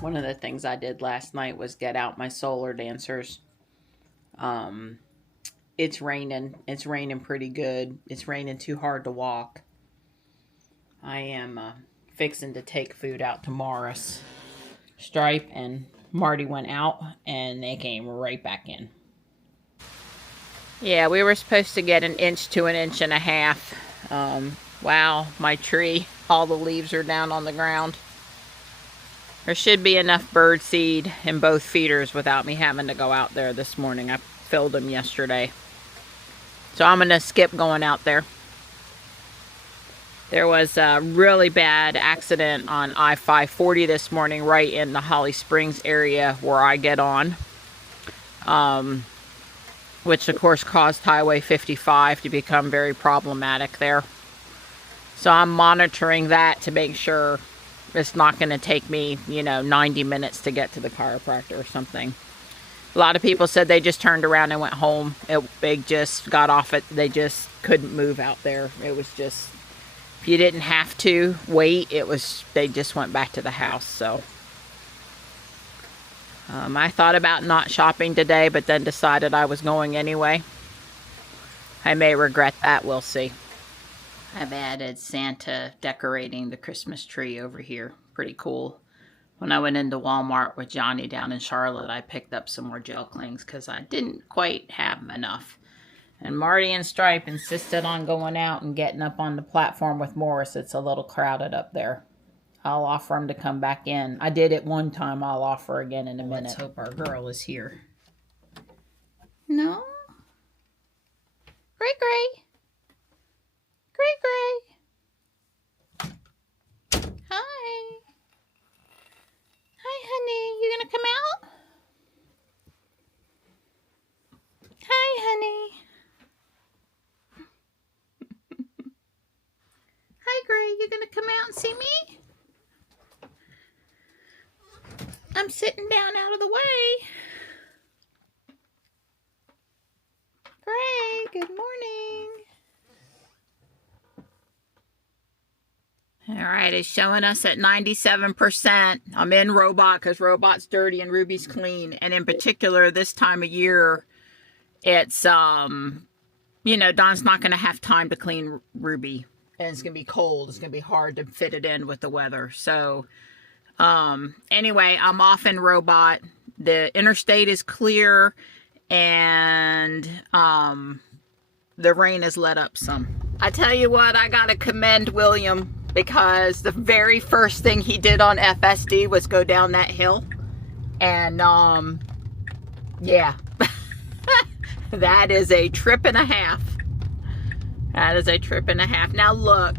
One of the things I did last night was get out my solar dancers. It's raining. It's raining pretty good. It's raining too hard to walk. I am fixing to take food out to Morris. Stripe and Marty went out and they came right back in. Yeah, we were supposed to get 1 inch to 1.5 inches. Wow, my tree, all the leaves are down on the ground. There should be enough bird seed in both feeders without me having to go out there this morning. I filled them yesterday. So I'm going to skip going out there. There was a really bad accident on I-540 this morning right in the Holly Springs area where I get on. Which of course caused Highway 55 to become very problematic there. So I'm monitoring that to make sure it's not going to take me, 90 minutes to get to the chiropractor or something. A lot of people said they just turned around and went home. They just got off it. They just couldn't move out there. It was just, if you didn't have to wait, they just went back to the house. So I thought about not shopping today, but then decided I was going anyway. I may regret that. We'll see. I've added Santa decorating the Christmas tree over here. Pretty cool. When I went into Walmart with Johnny down in Charlotte, I picked up some more gel clings because I didn't quite have enough. And Marty and Stripe insisted on going out and getting up on the platform with Morris. It's a little crowded up there. I'll offer them to come back in. I did it one time. I'll offer again in a minute. Let's hope our girl is here. No? Gray Gray. Gray Gray. Hi. Hi, honey. You gonna come out? Hi, honey. Hi, Gray. You gonna come out and see me? I'm sitting down out of the way. Gray, good morning. All right, it's showing us at 97%. I'm in Robot because Robot's dirty and Ruby's clean. And in particular, this time of year, it's, Don's not going to have time to clean Ruby. And it's going to be cold. It's going to be hard to fit it in with the weather. So, anyway, I'm off in Robot. The interstate is clear. And, the rain has let up some. I tell you what, I got to commend William. Because the very first thing he did on FSD was go down that hill. And, yeah. That is a trip and a half. That is a trip and a half. Now, look.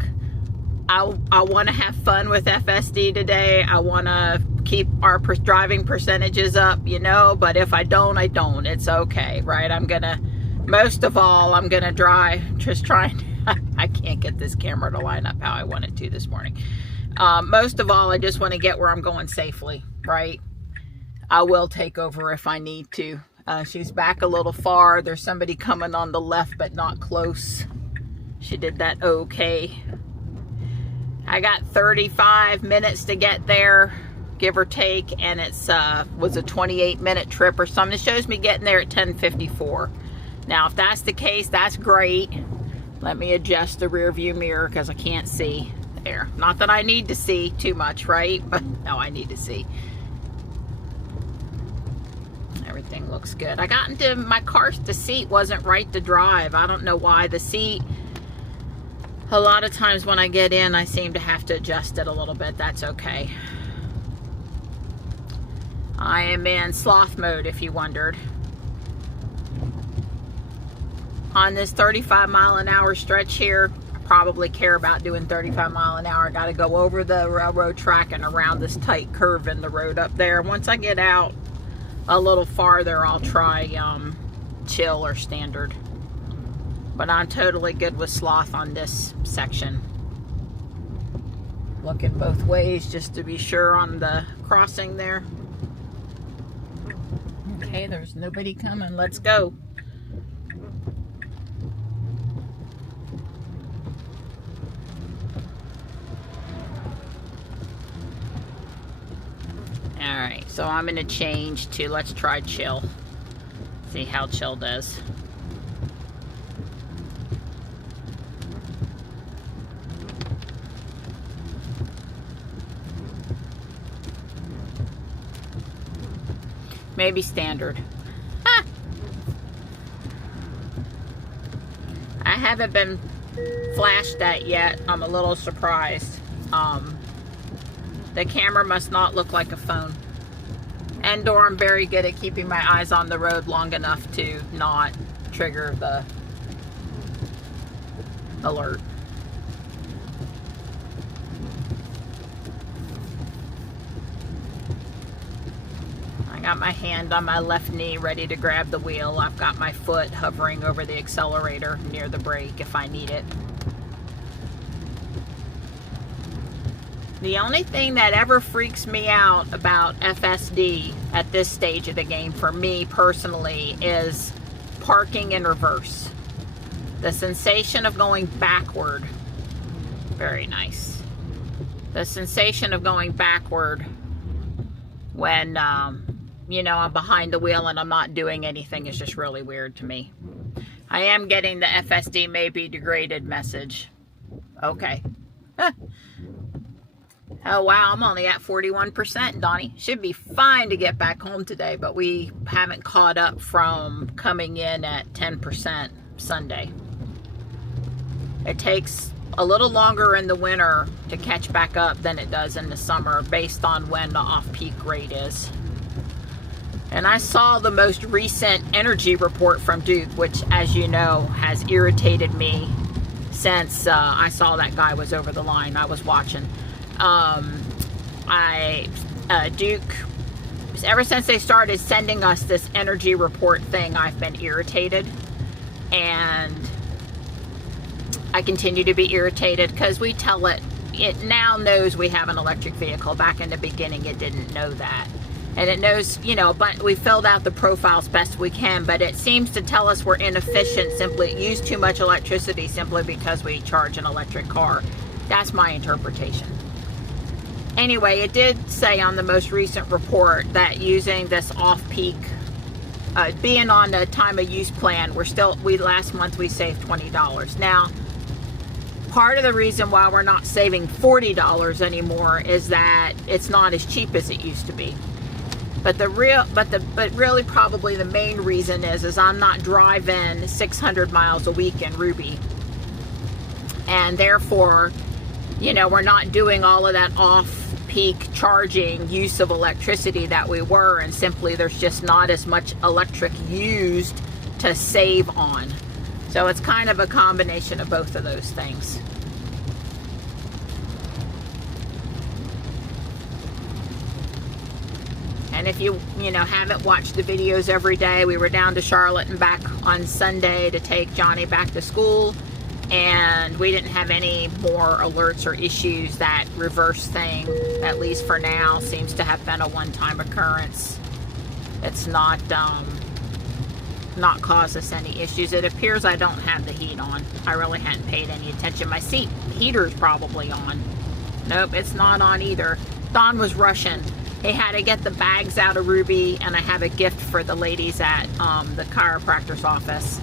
I want to have fun with FSD today. I want to keep our driving percentages up, But if I don't, I don't. It's okay, right? Most of all, I'm going to drive. Just trying I can't get this camera to line up how I want it to this morning. Most of all, I just want to get where I'm going safely, right? I will take over if I need to. She's back a little far. There's somebody coming on the left, but not close. She did that okay. I got 35 minutes to get there, give or take, and it's was a 28-minute trip or something. It shows me getting there at 10:54. Now, if that's the case, that's great. Let me adjust the rear view mirror because I can't see there. Not that I need to see too much, right? But no, I need to see. Everything looks good. I got into my car, the seat wasn't right to drive. I don't know why. The seat, a lot of times when I get in, I seem to have to adjust it a little bit. That's okay. I am in sloth mode, if you wondered. On this 35-mile-an-hour stretch here, I probably care about doing 35 mile an hour. I got to go over the railroad track and around this tight curve in the road up there. Once I get out a little farther, I'll try chill or standard. But I'm totally good with sloth on this section. Looking both ways just to be sure on the crossing there. Okay, there's nobody coming. Let's go. Alright, so I'm going to change to, let's try chill. See how chill does. Maybe standard. Ah! I haven't been flashed at yet. I'm a little surprised. The camera must not look like a phone. And/or I'm very good at keeping my eyes on the road long enough to not trigger the alert. I got my hand on my left knee ready to grab the wheel. I've got my foot hovering over the accelerator near the brake if I need it. The only thing that ever freaks me out about FSD at this stage of the game, for me personally, is parking in reverse. The sensation of going backward. Very nice. The sensation of going backward when, you know, I'm behind the wheel and I'm not doing anything is just really weird to me. I am getting the FSD may be degraded message. Okay. Oh, wow, I'm only at 41%, Donnie. Should be fine to get back home today, but we haven't caught up from coming in at 10% Sunday. It takes a little longer in the winter to catch back up than it does in the summer, based on when the off-peak rate is. And I saw the most recent energy report from Duke, which, as you know, has irritated me since I saw that guy was over the line. I was watching. Duke, ever since they started sending us this energy report thing, I've been irritated, and I continue to be irritated because we tell it now knows we have an electric vehicle. Back in the beginning, it didn't know that, and it knows, you know, but we filled out the profiles best we can, but it seems to tell us we're inefficient, simply use too much electricity simply because we charge an electric car. That's my interpretation. Anyway, it did say on the most recent report that using this off-peak, being on the time of use plan, last month we saved $20. Now, part of the reason why we're not saving $40 anymore is that it's not as cheap as it used to be. But really probably the main reason is I'm not driving 600 miles a week in Ruby, and therefore, you know, we're not doing all of that off-peak charging use of electricity that we were, and simply there's just not as much electric used to save on. So it's kind of a combination of both of those things. And if you haven't watched the videos every day, we were down to Charlotte and back on Sunday to take Johnny back to school. And we didn't have any more alerts or issues. That reverse thing, at least for now, seems to have been a one-time occurrence. It's not caused us any issues. It appears I don't have the heat on. I really hadn't paid any attention. My seat heater's probably on. Nope, it's not on either. Don was rushing. He had to get the bags out of Ruby, and I have a gift for the ladies at the chiropractor's office.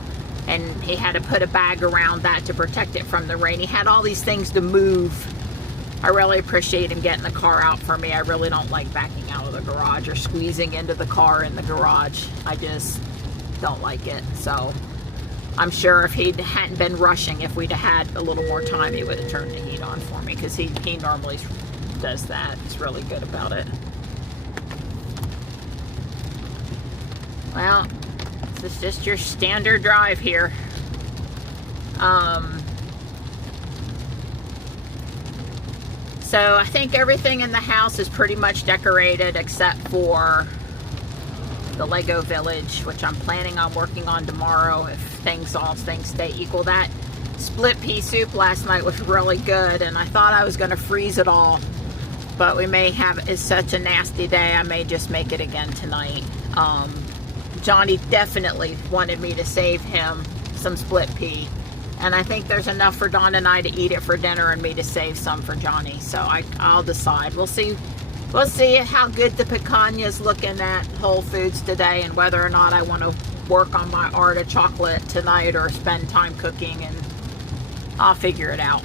And he had to put a bag around that to protect it from the rain. He had all these things to move. I really appreciate him getting the car out for me. I really don't like backing out of the garage or squeezing into the car in the garage. I just don't like it. So I'm sure if he hadn't been rushing, if we'd have had a little more time, he would have turned the heat on for me, because he normally does that. He's really good about it. Well, this is just your standard drive here. So I think everything in the house is pretty much decorated except for the Lego Village, which I'm planning on working on tomorrow if all things stay equal. That split pea soup last night was really good, and I thought I was going to freeze it all, but it's such a nasty day, I may just make it again tonight. Johnny definitely wanted me to save him some split pea, and I think there's enough for Dawn and I to eat it for dinner and me to save some for Johnny. So I'll decide. We'll see We'll see how good the picanha's looking at Whole Foods today, and whether or not I want to work on my art of chocolate tonight or spend time cooking, and I'll figure it out.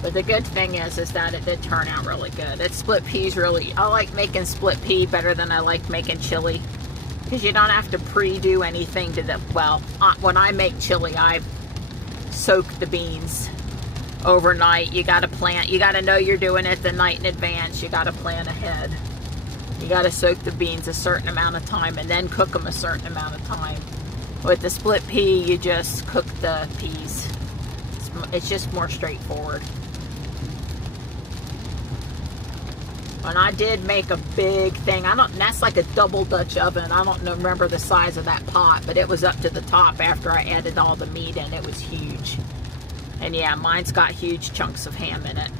But the good thing is that it did turn out really good. It's split peas really. I like making split pea better than I like making chili, because you don't have to pre-do anything to the, well, when I make chili, I soak the beans overnight. You got to plant. You got to know you're doing it the night in advance. You got to plan ahead. You got to soak the beans a certain amount of time and then cook them a certain amount of time. With the split pea, you just cook the peas. It's just more straightforward. And I did make a big thing. That's like a double Dutch oven. I don't remember the size of that pot, but it was up to the top after I added all the meat in. It was huge. And yeah, mine's got huge chunks of ham in it.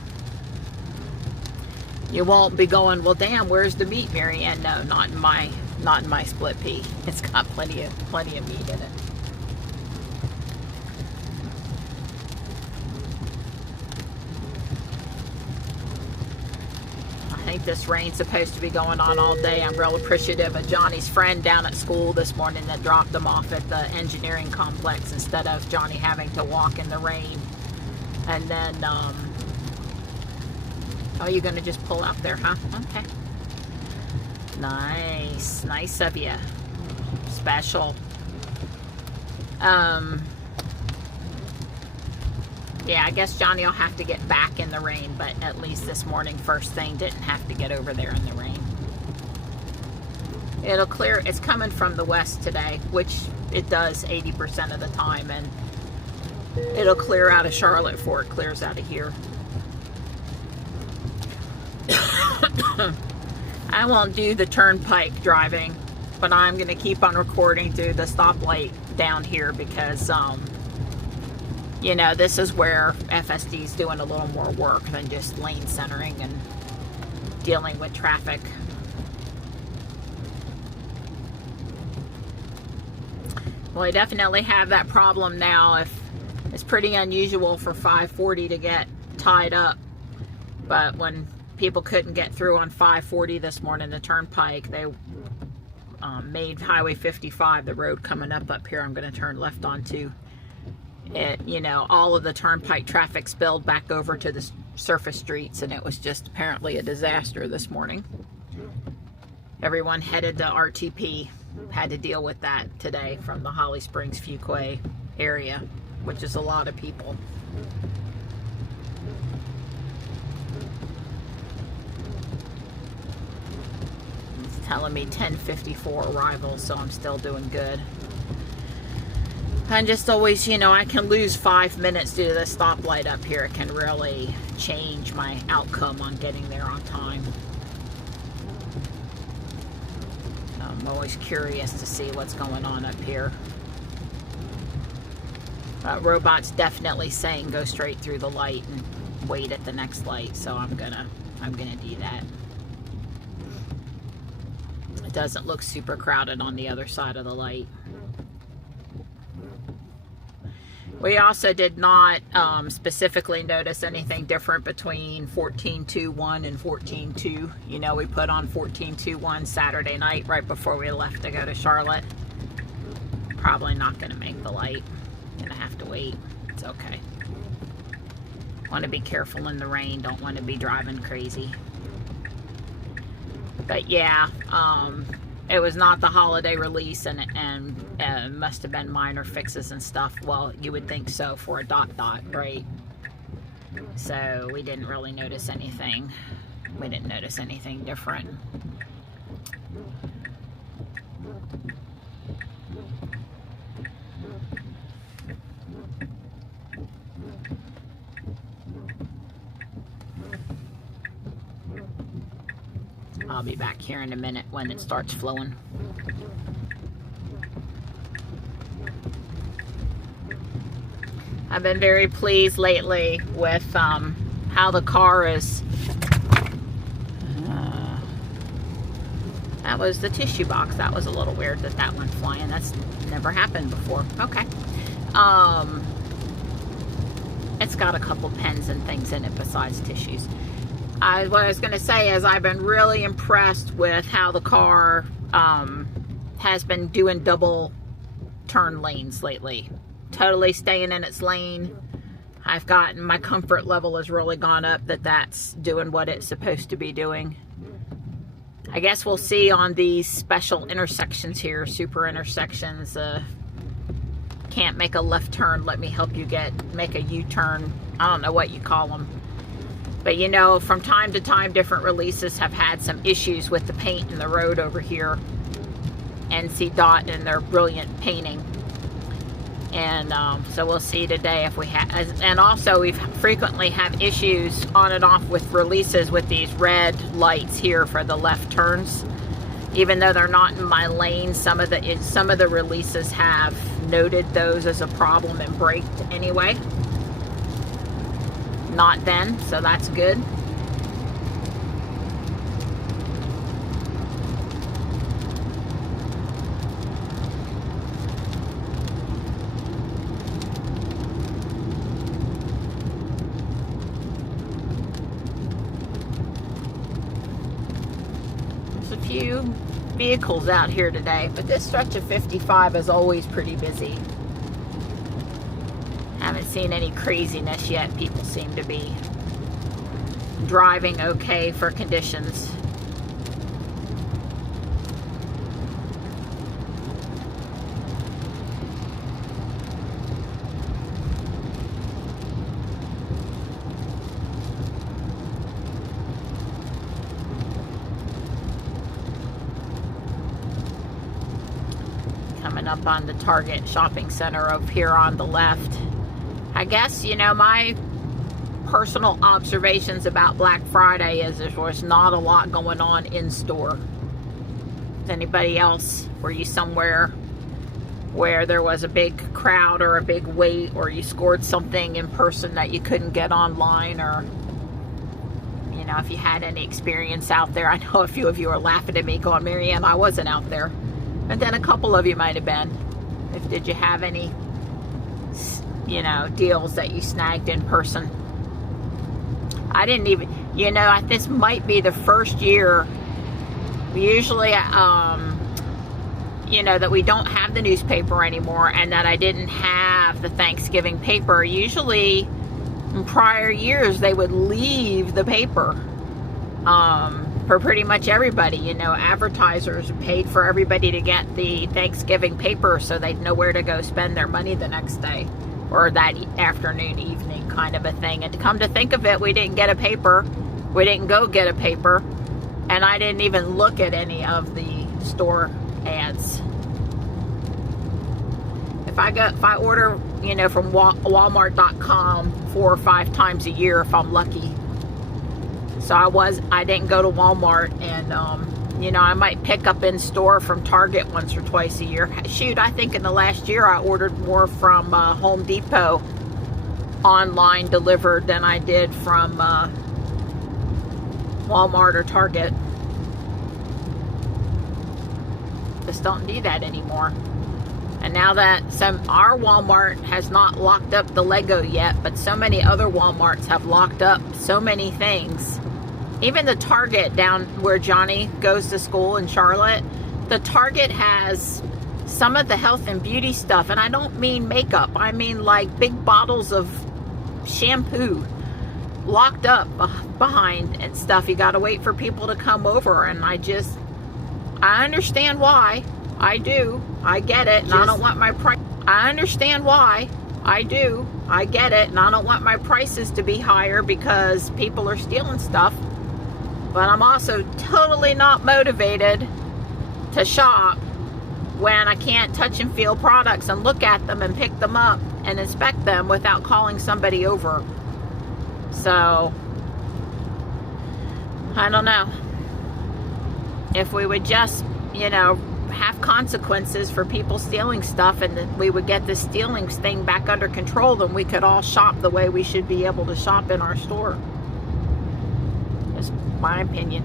You won't be going, well, damn, where's the meat, Marianne? No, not in my split pea. It's got plenty of meat in it. I think this rain's supposed to be going on all day. I'm real appreciative of Johnny's friend down at school this morning that dropped them off at the engineering complex instead of Johnny having to walk in the rain. And then, oh, you're going to just pull up there, huh? Okay. Nice. Nice of you. Special. Yeah, I guess Johnny will have to get back in the rain, but at least this morning, first thing, didn't have to get over there in the rain. It'll clear. It's coming from the west today, which it does 80% of the time, and it'll clear out of Charlotte before it clears out of here. I won't do the turnpike driving, but I'm going to keep on recording through the stoplight down here because, you know, this is where FSD is doing a little more work than just lane centering and dealing with traffic. Well, I definitely have that problem now. It's pretty unusual for 540 to get tied up, but when people couldn't get through on 540 this morning, the turnpike, they made Highway 55, the road coming up here I'm going to turn left onto. It, you know, all of the turnpike traffic spilled back over to the surface streets, and it was just apparently a disaster this morning. Everyone headed to RTP had to deal with that today from the Holly Springs Fuquay area, which is a lot of people. It's telling me 10:54 arrival, so I'm still doing good. I'm just always, you know, I can lose 5 minutes due to the stoplight up here. It can really change my outcome on getting there on time. I'm always curious to see what's going on up here. Robot's definitely saying go straight through the light and wait at the next light, so I'm gonna do that. It doesn't look super crowded on the other side of the light. We also did not specifically notice anything different between 14.21 and 14.2. You know, we put on 14.21 Saturday night right before we left to go to Charlotte. Probably not going to make the light. Gonna have to wait. It's okay. Want to be careful in the rain. Don't want to be driving crazy. But yeah, it was not the holiday release, and must have been minor fixes and stuff. Well, you would think so for a dot, right? So we didn't really notice anything. We didn't notice anything different. I'll be back here in a minute when it starts flowing. I've been very pleased lately with how the car is. That was the tissue box. That was a little weird that went flying. That's never happened before. Okay. It's got a couple pens and things in it besides tissues. what I was going to say is I've been really impressed with how the car has been doing double turn lanes lately. Totally staying in its lane. I've gotten, my comfort level has really gone up that that's doing what it's supposed to be doing. I guess we'll see on these special intersections here, super intersections. Can't make a left turn, let me help you make a U-turn. I don't know what you call them. But you know, from time to time, different releases have had some issues with the paint in the road over here. NC Dot and their brilliant painting. And so we'll see today if we have, and also we frequently have issues on and off with releases with these red lights here for the left turns. Even though they're not in my lane, some of the releases have noted those as a problem and braked anyway. Not then, so that's good. There's a few vehicles out here today, but this stretch of 55 is always pretty busy. Haven't seen any craziness yet. People seem to be driving okay for conditions. Coming up on the Target shopping center up here on the left. I guess, you know, my personal observations about Black Friday is there was not a lot going on in store. Is anybody else, were you somewhere where there was a big crowd or a big wait, or you scored something in person that you couldn't get online, or, you know, if you had any experience out there? I know a few of you are laughing at me going, Marianne, I wasn't out there. And then a couple of you might have been. Did you have any, you know, deals that you snagged in person? I didn't even, you know, this might be the first year, usually, you know, that we don't have the newspaper anymore, and that I didn't have the Thanksgiving paper. Usually in prior years they would leave the paper for pretty much everybody. You know, advertisers paid for everybody to get the Thanksgiving paper so they'd know where to go spend their money the next day, or that afternoon, evening kind of a thing. And to come to think of it, we didn't get a paper. We didn't go get a paper. And I didn't even look at any of the store ads. If I order, you know, from Walmart.com 4 or 5 times a year if I'm lucky. So I didn't go to Walmart, and you know, I might pick up in store from Target once or twice a year. Shoot, I think in the last year I ordered more from Home Depot online delivered than I did from Walmart or Target. Just don't do that anymore. And now that our Walmart has not locked up the Lego yet, but so many other Walmarts have locked up so many things. Even the Target down where Johnny goes to school in Charlotte, the Target has some of the health and beauty stuff. And I don't mean makeup. I mean like big bottles of shampoo locked up behind and stuff. You got to wait for people to come over. And I understand why. I do. I get it. And I don't want my price. I understand why. I do. I get it. And I don't want my prices to be higher because people are stealing stuff. But I'm also totally not motivated to shop when I can't touch and feel products and look at them and pick them up and inspect them without calling somebody over. So, I don't know. If we would just, you know, have consequences for people stealing stuff, and that we would get this stealing thing back under control, then we could all shop the way we should be able to shop in our store. Just my opinion.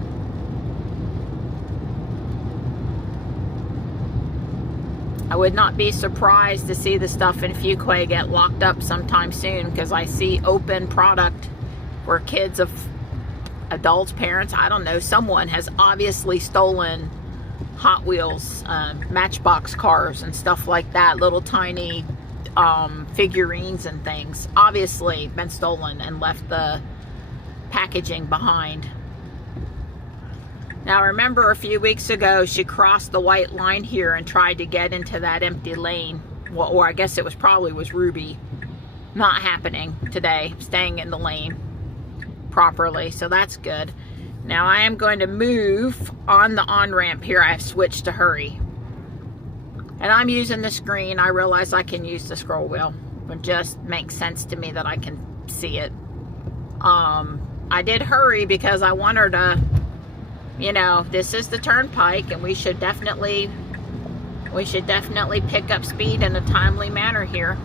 I would not be surprised to see the stuff in Fuquay get locked up sometime soon, because I see open product where kids of adults, parents, I don't know, someone has obviously stolen Hot Wheels, Matchbox cars and stuff like that, little tiny figurines and things, obviously been stolen and left the packaging behind. Now remember, a few weeks ago she crossed the white line here and tried to get into that empty lane. Well, or I guess it was probably Ruby. Not happening today, staying in the lane properly, so that's good. Now I am going to move on the on-ramp here. I've switched to hurry. And I'm using the screen. I realize I can use the scroll wheel. It just makes sense to me that I can see it. I did hurry because I want her to, you know, this is the turnpike and we should definitely pick up speed in a timely manner here.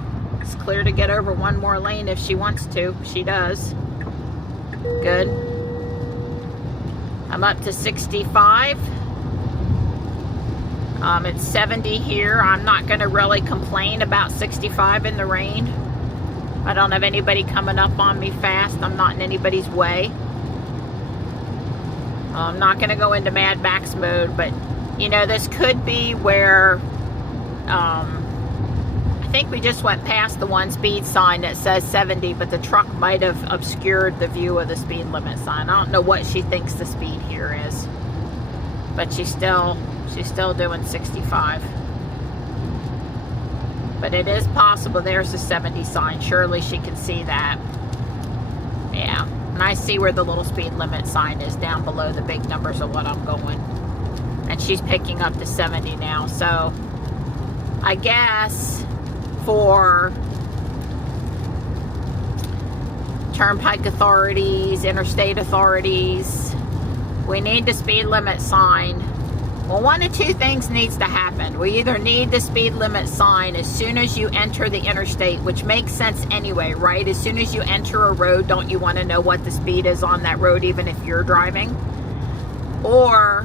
It's clear to get over one more lane if she wants to. She does. Good. I'm up to 65. It's 70 here. I'm not going to really complain about 65 in the rain. I don't have anybody coming up on me fast. I'm not in anybody's way. I'm not going to go into Mad Max mode, but you know, this could be where I think we just went past the one speed sign that says 70, but the truck might have obscured the view of the speed limit sign. I don't know what she thinks the speed here is, but she's still doing 65. But it is possible. There's a 70 sign. Surely she can see that. Yeah. And I see where the little speed limit sign is down below the big numbers of what I'm going. And she's picking up to 70 now. So I guess for turnpike authorities, interstate authorities, we need the speed limit sign. Well, one of two things needs to happen. We either need the speed limit sign as soon as you enter the interstate, which makes sense anyway, right? As soon as you enter a road, don't you want to know what the speed is on that road, even if you're driving? Or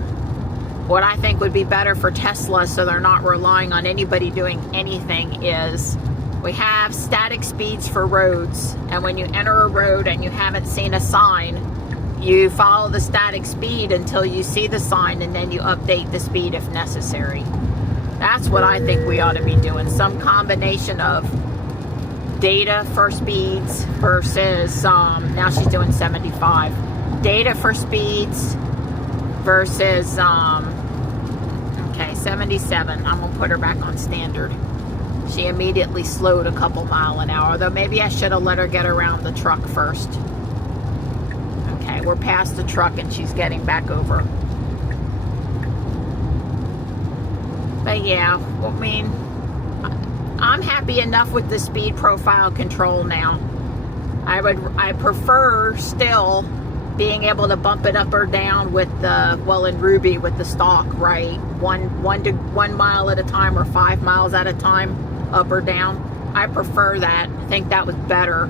what I think would be better for Tesla, so they're not relying on anybody doing anything, is we have static speeds for roads. And when you enter a road and you haven't seen a sign, you follow the static speed until you see the sign, and then you update the speed if necessary. That's what I think we ought to be doing. Some combination of data for speeds versus, now she's doing 75. Data for speeds versus, okay, 77. I'm going to put her back on standard. She immediately slowed a couple miles an hour, though maybe I should have let her get around the truck first. Okay, we're past the truck and she's getting back over. But yeah, I mean, I'm happy enough with the speed profile control now. I prefer still being able to bump it up or down with the, well, in Ruby with the stock, right? One mile at a time or 5 miles at a time, up or down. I prefer that. I think that was better.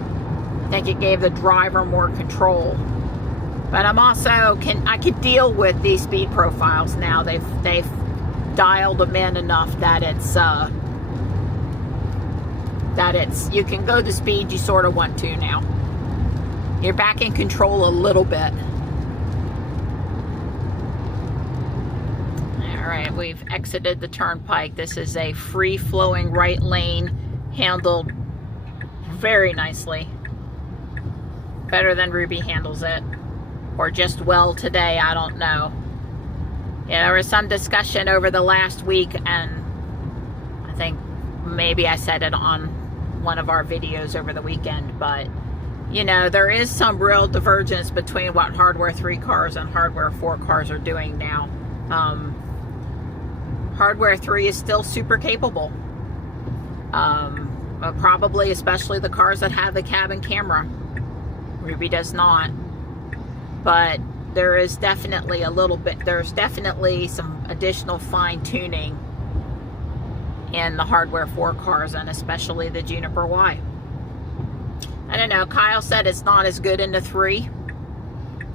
I think it gave the driver more control. But I'm also, I can deal with these speed profiles now. They've dialed them in enough that it's you can go the speed you sort of want to now. You're back in control a little bit. All right, we've exited the turnpike. This is a free-flowing right lane, handled very nicely. Better than Ruby handles it. Or just well today, I don't know. Yeah, there was some discussion over the last week, and I think maybe I said it on one of our videos over the weekend, but you know, there is some real divergence between what Hardware 3 cars and Hardware 4 cars are doing now. Hardware 3 is still super capable. Probably especially the cars that have the cabin camera. Ruby does not. But there is definitely there's definitely some additional fine-tuning in the Hardware 4 cars, and especially the Juniper Y. I don't know, Kyle said it's not as good in the 3.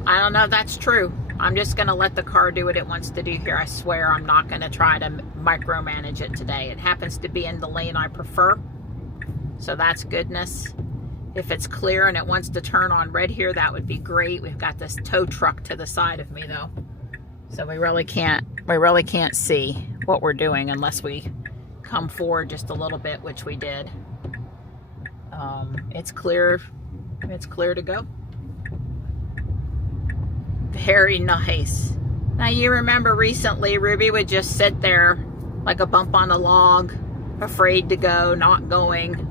I don't know if that's true. I'm just going to let the car do what it wants to do here. I swear I'm not going to try to micromanage it today. It happens to be in the lane I prefer, so that's goodness. If it's clear and it wants to turn on red here, that would be great. We've got this tow truck to the side of me though, so we really can't see what we're doing unless we come forward just a little bit, which we did. It's clear to go. Very nice. Now you remember recently Ruby would just sit there like a bump on a log, afraid to go, not going.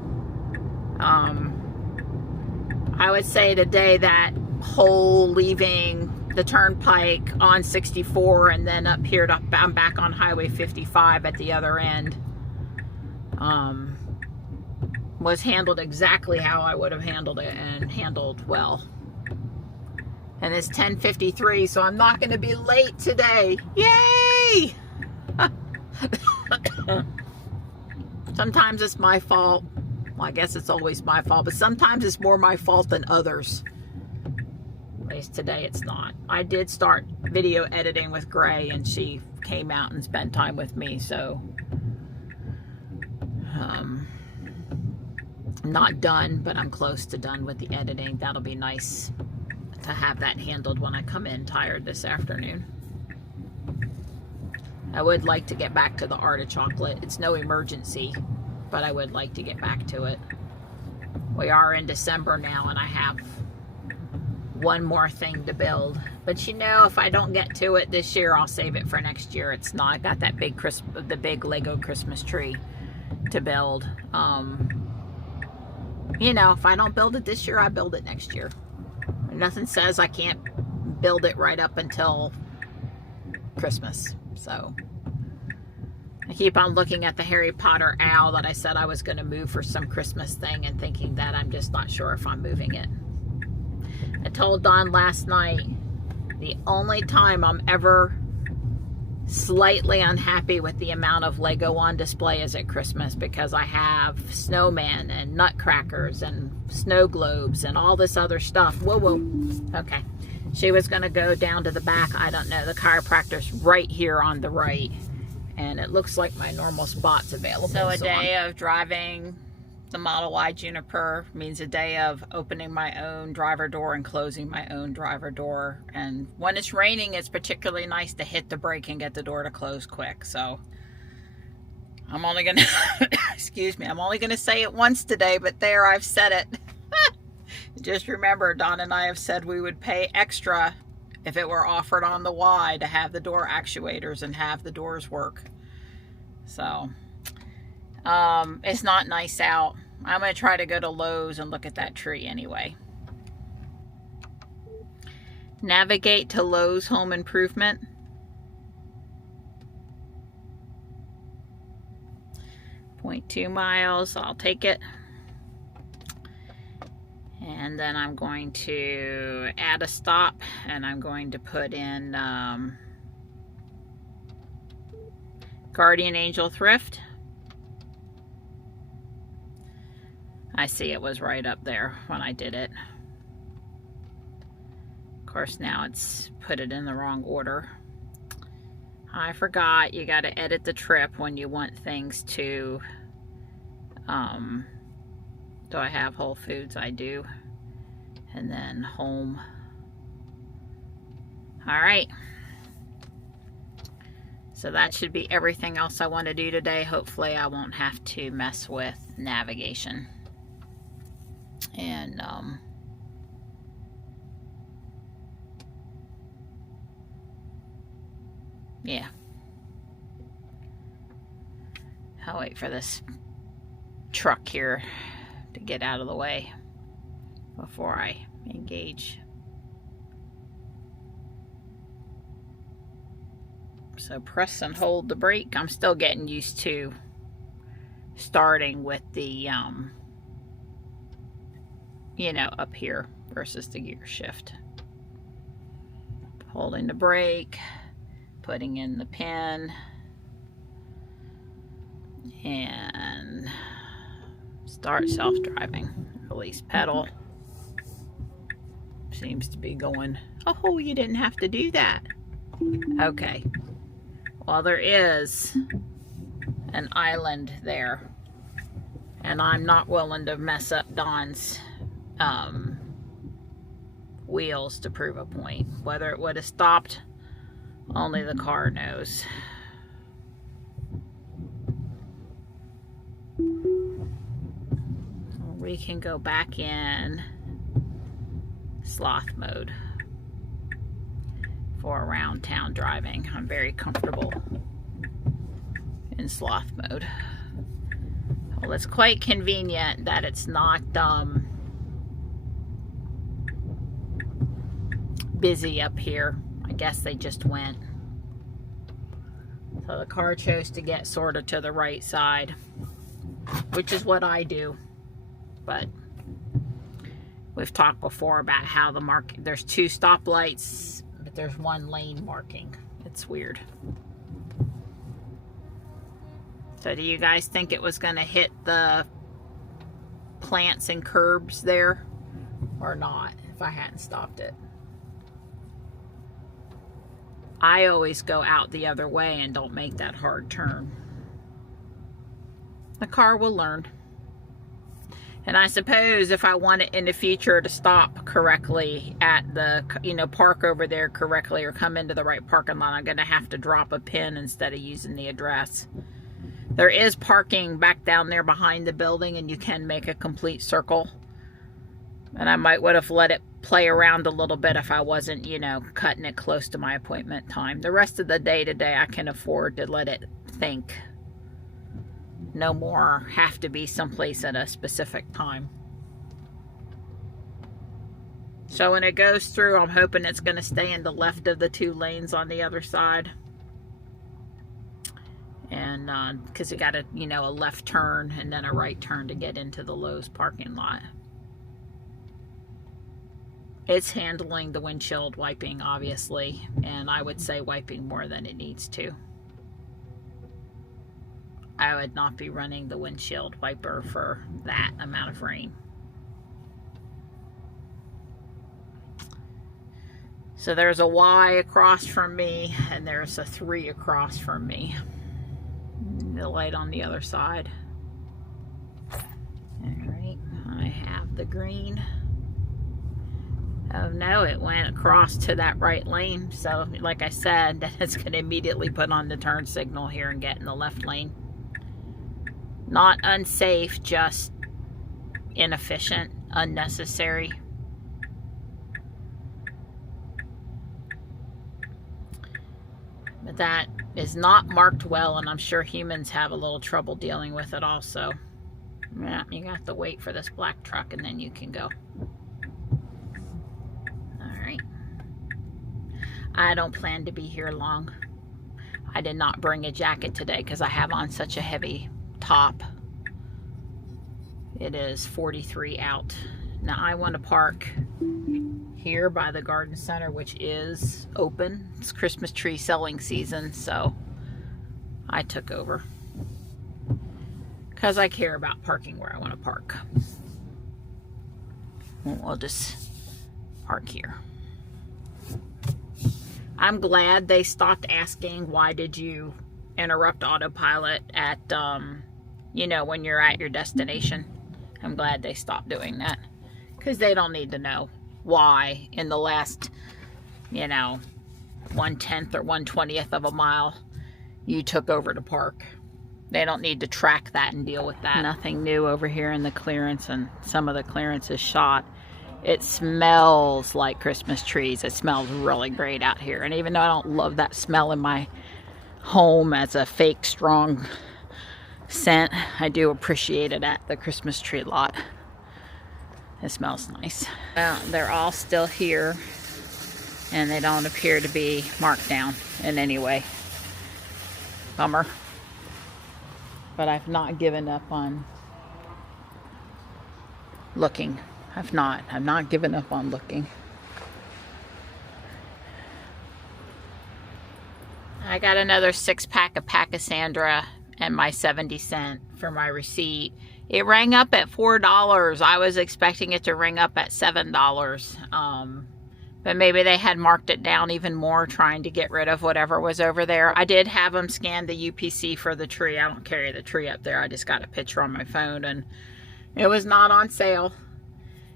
I would say today that whole leaving the turnpike on 64 and then up here I'm back on Highway 55 at the other end, was handled exactly how I would have handled it, and handled well. And it's 10:53, so I'm not going to be late today. Yay! Sometimes it's my fault. Well, I guess it's always my fault, but sometimes it's more my fault than others. At least today it's not. I did start video editing with Gray, and she came out and spent time with me, so I'm not done, but I'm close to done with the editing. That'll be nice to have that handled when I come in tired this afternoon. I would like to get back to the art of chocolate. It's no emergency, but I would like to get back to it. We are in December now, and I have one more thing to build. But you know, if I don't get to it this year, I'll save it for next year. It's not, I got that the big Lego Christmas tree to build. You know, if I don't build it this year, I build it next year. Nothing says I can't build it right up until Christmas. So I keep on looking at the Harry Potter owl that I said I was going to move for some Christmas thing, and thinking that I'm just not sure if I'm moving it. I told Dawn last night, the only time I'm ever slightly unhappy with the amount of Lego on display is at Christmas, because I have snowman and nutcrackers and snow globes and all this other stuff. Whoa, whoa. Okay. She was going to go down to the back. I don't know. The chiropractor's right here on the right, and it looks like my normal spot's available. So a day of driving the Model Y Juniper means a day of opening my own driver door and closing my own driver door. And when it's raining, it's particularly nice to hit the brake and get the door to close quick. So I'm only gonna excuse me, I'm only gonna say it once today, but there, I've said it. Just remember, Don and I have said we would pay extra if it were offered on the Y to have the door actuators and have the doors work. So it's not nice out. I'm going to try to go to Lowe's and look at that tree anyway. Navigate to Lowe's Home Improvement. .2 miles. I'll take it. And then I'm going to add a stop, and I'm going to put in Guardian Angel Thrift. I see it was right up there when I did it. Of course, now it's put it in the wrong order. I forgot, you got to edit the trip when you want things to, do I have Whole Foods? I do. And then home. All right. So that should be everything else I want to do today. Hopefully I won't have to mess with navigation. And yeah, I'll wait for this truck here to get out of the way before I engage. So press and hold the brake. I'm still getting used to starting with the you know, up here versus the gear shift. Holding the brake, putting in the pin, and start self-driving. Release pedal. Seems to be going, oh, you didn't have to do that. Okay. Well, there is an island there, and I'm not willing to mess up Dawn's wheels to prove a point. Whether it would have stopped, only the car knows. We can go back in sloth mode for around town driving. I'm very comfortable in sloth mode. Well, it's quite convenient that it's not busy up here. I guess they just went. So the car chose to get sort of to the right side, which is what I do. But we've talked before about how there's 2 stoplights, but there's 1 lane marking. It's weird. So do you guys think it was going to hit the plants and curbs there or not if I hadn't stopped it? I always go out the other way and don't make that hard turn. The car will learn. And I suppose if I want it in the future to stop correctly at the, park over there correctly or come into the right parking lot, I'm going to have to drop a pin instead of using the address. There is parking back down there behind the building, and you can make a complete circle. And I would have let it play around a little bit if I wasn't, cutting it close to my appointment time. The rest of the day today, I can afford to let it think. No more have to be someplace at a specific time. So when it goes through, I'm hoping it's going to stay in the left of the 2 lanes on the other side. And because you got a left turn and then a right turn to get into the Lowe's parking lot. It's handling the windshield wiping, obviously, and I would say wiping more than it needs to. I would not be running the windshield wiper for that amount of rain. So there's a Y across from me, and there's a 3 across from me. The light on the other side. Alright, I have the green. Oh no, it went across to that right lane. So like I said, it's going to immediately put on the turn signal here and get in the left lane. Not unsafe, just inefficient, unnecessary. But that is not marked well, and I'm sure humans have a little trouble dealing with it also. Yeah, you have to wait for this black truck and then you can go. Alright. I don't plan to be here long. I did not bring a jacket today because I have on such a heavy top. It is 43 out. Now I want to park here by the garden center, which is open. It's Christmas tree selling season, so I took over because I care about parking where I want to park. We'll just park here. I'm glad they stopped asking why did you interrupt autopilot at when you're at your destination. I'm glad they stopped doing that because they don't need to know why in the last 1/10 or 1/20th of a mile you took over to park. They don't need to track that and deal with that. Nothing new over here in the clearance, and some of the clearance is shot. It smells like Christmas trees. It smells really great out here, and even though I don't love that smell in my home as a fake strong scent, I do appreciate it at the Christmas tree lot. It smells nice. Well, they're all still here, and they don't appear to be marked down in any way. Bummer. But I've not given up on looking. I've not given up on looking. I got another 6-pack of Pachysandra and my 70-cent for my receipt. It rang up at $4. I was expecting it to ring up at $7. But maybe they had marked it down even more, trying to get rid of whatever was over there. I did have them scan the UPC for the tree. I don't carry the tree up there. I just got a picture on my phone, and it was not on sale.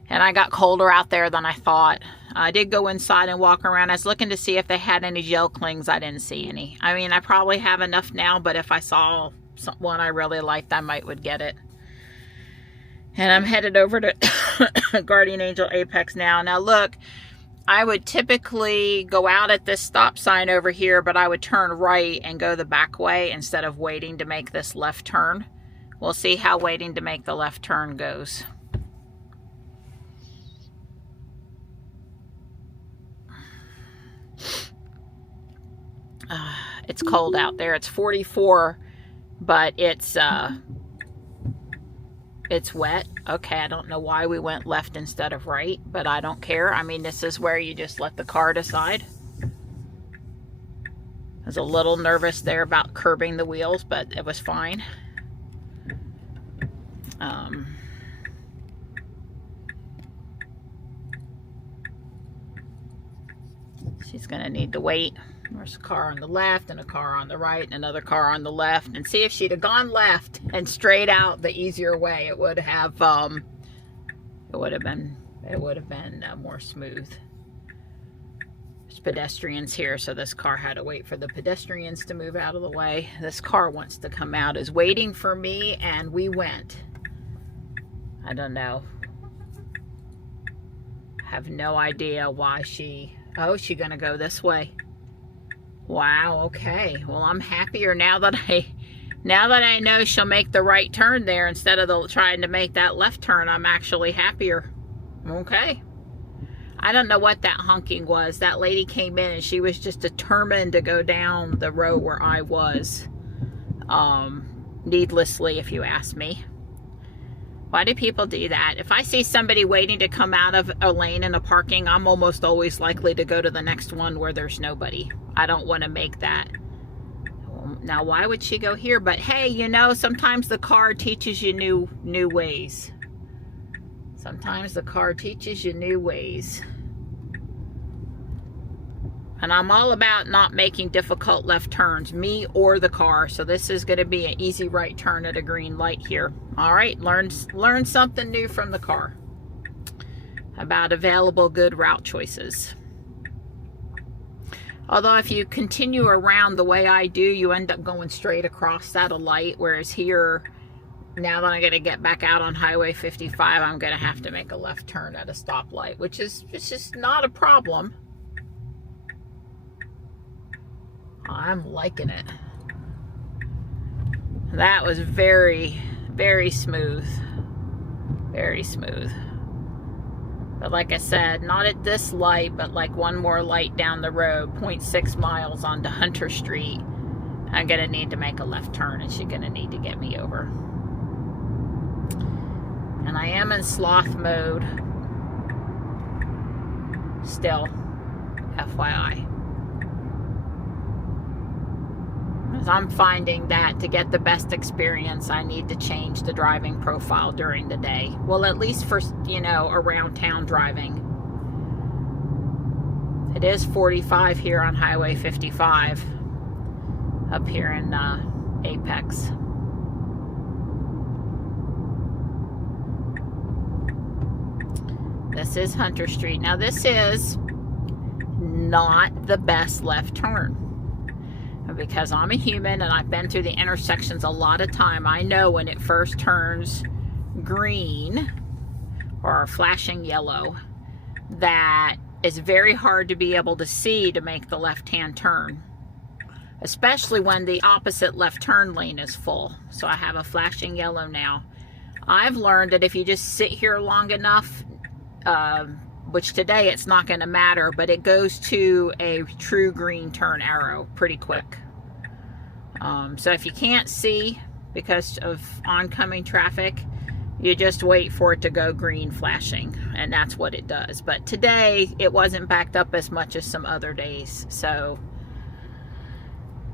And I got colder out there than I thought. I did go inside and walk around. I was looking to see if they had any gel clings. I didn't see any. I mean, I probably have enough now, but if I saw one I really liked, I would get it. And I'm headed over to Guardian Angel Apex now. Now look, I would typically go out at this stop sign over here, but I would turn right and go the back way instead of waiting to make this left turn. We'll see how waiting to make the left turn goes. It's cold out there. It's 44, but it's wet. Okay, I don't know why we went left instead of right, but I don't care. I mean, this is where you just let the car decide. I was a little nervous there about curbing the wheels, but it was fine. She's gonna need to wait. There's a car on the left and a car on the right and another car on the left. And see, if she'd have gone left and straight out the easier way, it would have been more smooth. There's pedestrians here, so this car had to wait for the pedestrians to move out of the way. This car wants to come out, is waiting for me, and we went. I don't know. Have no idea why she... Oh, she's gonna go this way. Wow, okay. Well, I'm happier now that I know she'll make the right turn there instead of trying to make that left turn. I'm actually happier. Okay. I don't know what that honking was. That lady came in and she was just determined to go down the road where I was. Needlessly, if you ask me. Why do people do that? If I see somebody waiting to come out of a lane in a parking, I'm almost always likely to go to the next one where there's nobody. I don't want to make that. Now, why would she go here? But hey, you know, sometimes the car teaches you new ways. Sometimes the car teaches you new ways. And I'm all about not making difficult left turns, me or the car. So this is going to be an easy right turn at a green light here. All right, learn something new from the car about available good route choices. Although if you continue around the way I do, you end up going straight across that light. Whereas here, now that I'm going to get back out on Highway 55, I'm going to have to make a left turn at a stoplight, which is just not a problem. I'm liking it. That was very, very smooth. Very smooth. But like I said, not at this light, but like one more light down the road, 0.6 miles onto Hunter Street. I'm gonna need to make a left turn and she's gonna need to get me over. And I am in sloth mode still, FYI. I'm finding that to get the best experience, I need to change the driving profile during the day. Well, at least for, you know, around town driving. It is 45 here on Highway 55 up here in Apex. This is Hunter Street. Now, this is not the best left turn. Because I'm a human and I've been through the intersections a lot of time, I know when it first turns green or flashing yellow, that it's very hard to be able to see to make the left-hand turn, especially when the opposite left turn lane is full. So I have a flashing yellow now. I've learned that if you just sit here long enough, which today it's not going to matter, but it goes to a true green turn arrow pretty quick. So if you can't see because of oncoming traffic, you just wait for it to go green flashing, and that's what it does. But today it wasn't backed up as much as some other days, so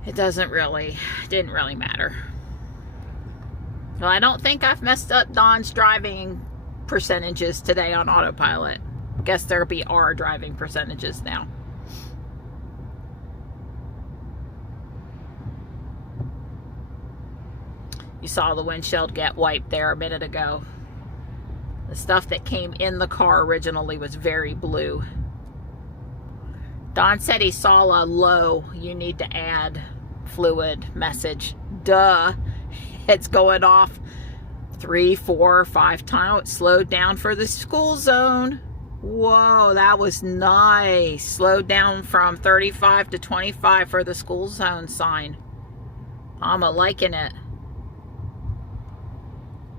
it didn't really matter. Well, I don't think I've messed up Dawn's driving percentages today on autopilot. Guess there'll be our driving percentages now. You saw the windshield get wiped there a minute ago. The stuff that came in the car originally was very blue. Don said he saw a low, you need to add fluid message. Duh. It's going off 3, 4, 5 times. It slowed down for the school zone. Whoa, that was nice. Slowed down from 35 to 25 for the school zone sign. I'm liking it.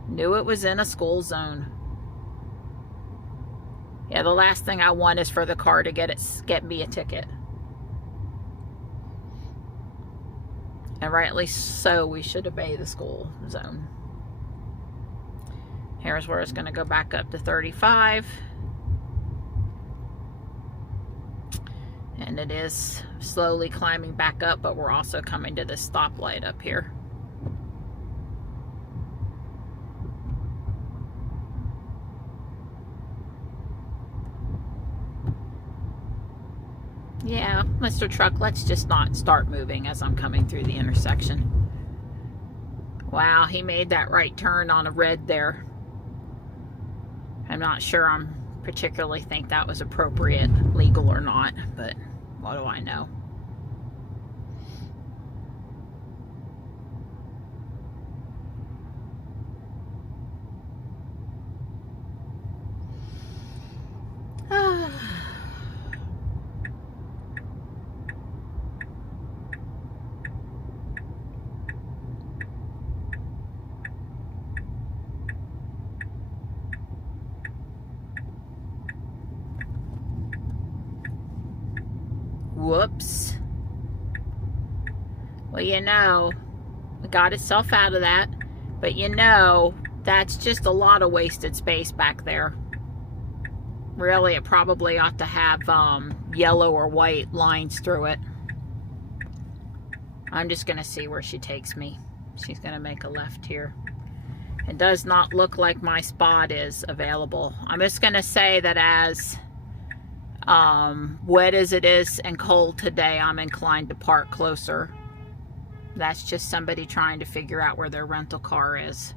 Knew it was in a school zone. Yeah, the last thing I want is for the car to get me a ticket. And rightly so, we should obey the school zone. Here's where it's going to go back up to 35. And it is slowly climbing back up, but we're also coming to this stoplight up here. Yeah, Mr. Truck, let's just not start moving as I'm coming through the intersection. Wow, he made that right turn on a red there. I'm not sure I'm particularly think that was appropriate, legal or not, but what do I know? Whoops. Well, you know, it got itself out of that, but you know, that's just a lot of wasted space back there. Really, it probably ought to have yellow or white lines through it. I'm just going to see where she takes me. She's going to make a left here. It does not look like my spot is available. I'm just going to say that as wet as it is and cold today, I'm inclined to park closer. That's just somebody trying to figure out where their rental car is.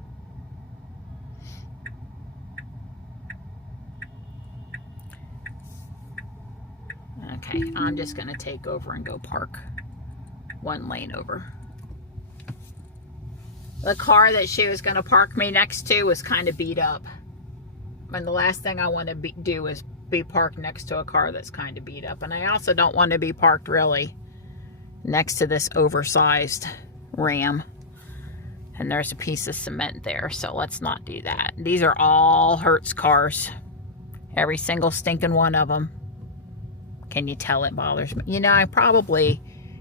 Okay, I'm just going to take over and go park one lane over. The car that she was going to park me next to was kind of beat up. And the last thing I want to do is be parked next to a car that's kind of beat up. And I also don't want to be parked really next to this oversized Ram. And there's a piece of cement there, so let's not do that. These are all Hertz cars. Every single stinking one of them. Can you tell it bothers me? You know, I probably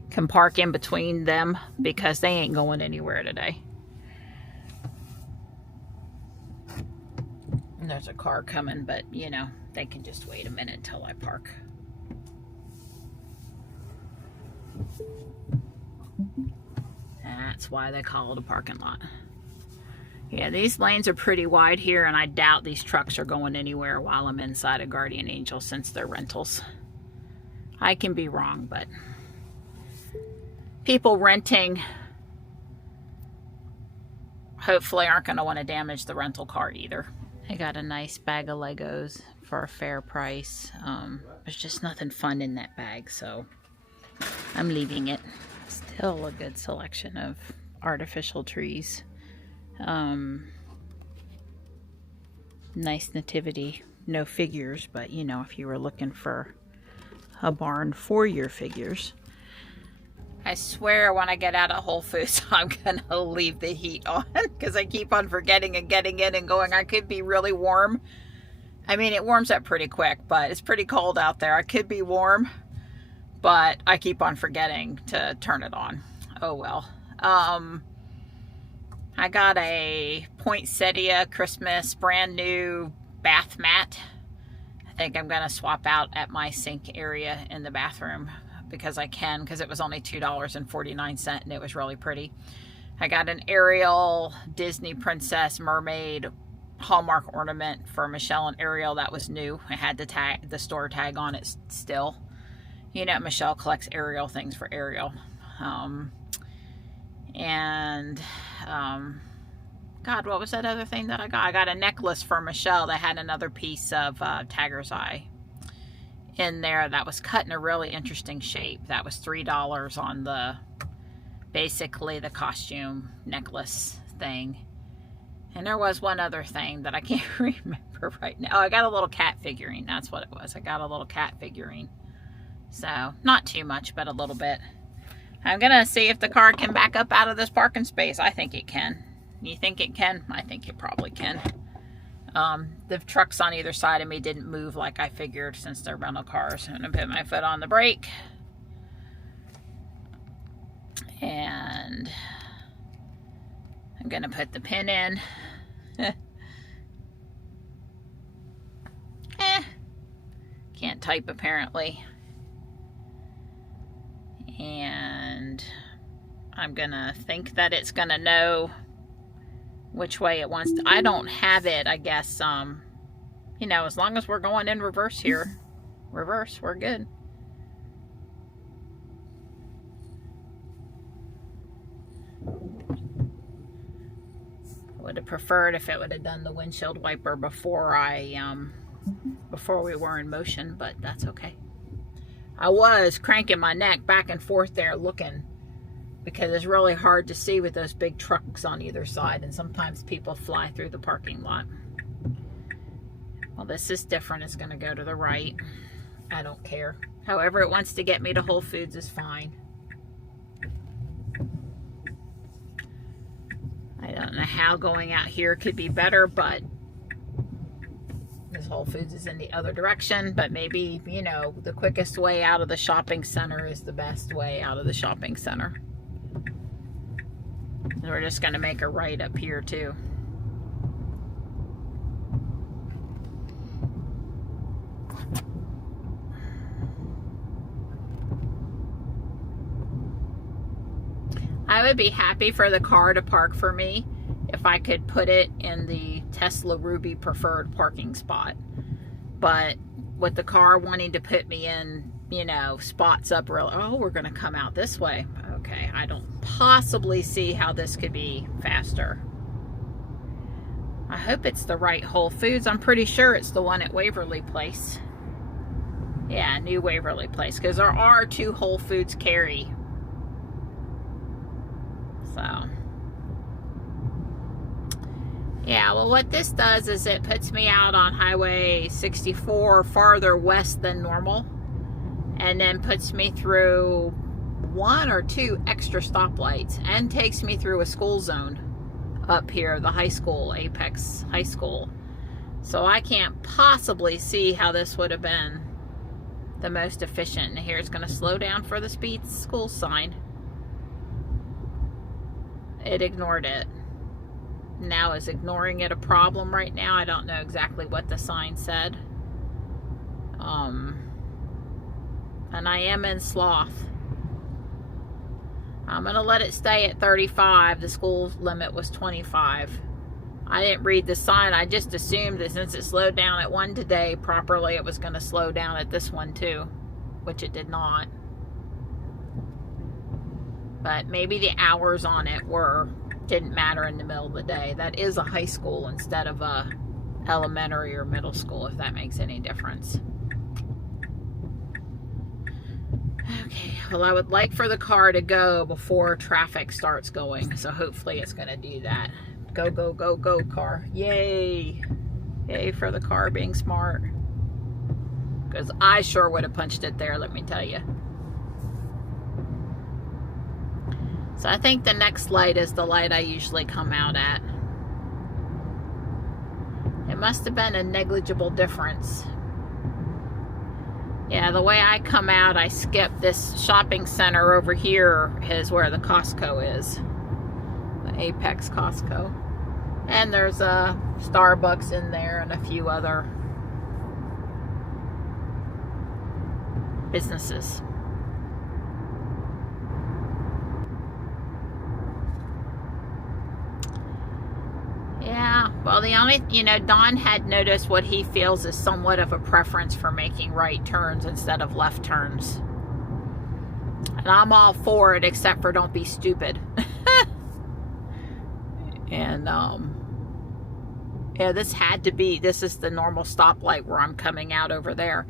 can park in between them because they ain't going anywhere today. And there's a car coming, but you know, they can just wait a minute until I park. That's why they call it a parking lot. Yeah, these lanes are pretty wide here, and I doubt these trucks are going anywhere while I'm inside a Guardian Angel since they're rentals. I can be wrong, but people renting hopefully aren't going to want to damage the rental car either. I got a nice bag of Legos for a fair price. There's just nothing fun in that bag, so I'm leaving it. Still a good selection of artificial trees. Nice nativity. No figures, but you know, if you were looking for a barn for your figures. I swear when I get out of Whole Foods, I'm gonna leave the heat on because I keep on forgetting and getting in and going, I could be really warm. I mean, it warms up pretty quick, but it's pretty cold out there. I could be warm, but I keep on forgetting to turn it on. Oh well. I got a poinsettia Christmas brand new bath mat. I think I'm gonna swap out at my sink area in the bathroom because I can, because it was only $2.49 and it was really pretty. I got an Ariel Disney Princess Mermaid Hallmark ornament for Michelle and Ariel that was new. I had the store tag on it still. You know, Michelle collects Ariel things for Ariel. God, what was that other thing that I got? I got a necklace for Michelle that had another piece of Tiger's Eye in there that was cut in a really interesting shape. That was $3 on the, basically the costume necklace thing. And there was one other thing that I can't remember right now. Oh, I got a little cat figurine. That's what it was. I got a little cat figurine. So, not too much, but a little bit. I'm going to see if the car can back up out of this parking space. I think it can. You think it can? I think it probably can. The trucks on either side of me didn't move like I figured since they're rental cars. I'm going to put my foot on the brake. And I'm going to put the pin in. Can't type apparently. And I'm going to think that it's going to know which way it wants to. I don't have it, I guess, you know, as long as we're going in reverse here. Reverse, we're good. Would have preferred if it would have done the windshield wiper before before we were in motion, but that's okay. I was cranking my neck back and forth there looking, because it's really hard to see with those big trucks on either side, and sometimes people fly through the parking lot. Well, this is different. It's going to go to the right. I don't care. However it wants to get me to Whole Foods is fine. I don't know how going out here could be better, but this Whole Foods is in the other direction. But maybe, you know, the quickest way out of the shopping center is the best way out of the shopping center. And we're just going to make a right up here too. I would be happy for the car to park for me if I could put it in the Tesla Ruby preferred parking spot. But with the car wanting to put me in, you know, spots up real, oh, we're going to come out this way. Okay, I don't possibly see how this could be faster. I hope it's the right Whole Foods. I'm pretty sure it's the one at Waverly Place. Yeah, New Waverly Place, because there are 2 Whole Foods Cary. So, yeah, well, what this does is it puts me out on Highway 64 farther west than normal, and then puts me through 1 or 2 extra stoplights, and takes me through a school zone up here, the high school, Apex High School. So I can't possibly see how this would have been the most efficient. And here it's going to slow down for the speed school sign. It ignored it. Now is ignoring it a problem right now? I don't know exactly what the sign said. And I am in Sloth. I'm going to let it stay at 35. The school limit was 25. I didn't read the sign. I just assumed that since it slowed down at one today properly, it was going to slow down at this one too, which it did not. But maybe the hours on it didn't matter in the middle of the day. That is a high school instead of a elementary or middle school, if that makes any difference. Okay, well, I would like for the car to go before traffic starts going, so hopefully it's going to do that. Go, go, go, go, car. Yay. Yay for the car being smart. Because I sure would have punched it there, let me tell you. So I think the next light is the light I usually come out at. It must have been a negligible difference. Yeah, the way I come out, I skip this shopping center over here is where the Costco is. The Apex Costco. And there's a Starbucks in there and a few other businesses. Yeah, well, the only, Don had noticed what he feels is somewhat of a preference for making right turns instead of left turns. And I'm all for it, except for don't be stupid. And, Yeah, this had to be, this is the normal stoplight where I'm coming out over there.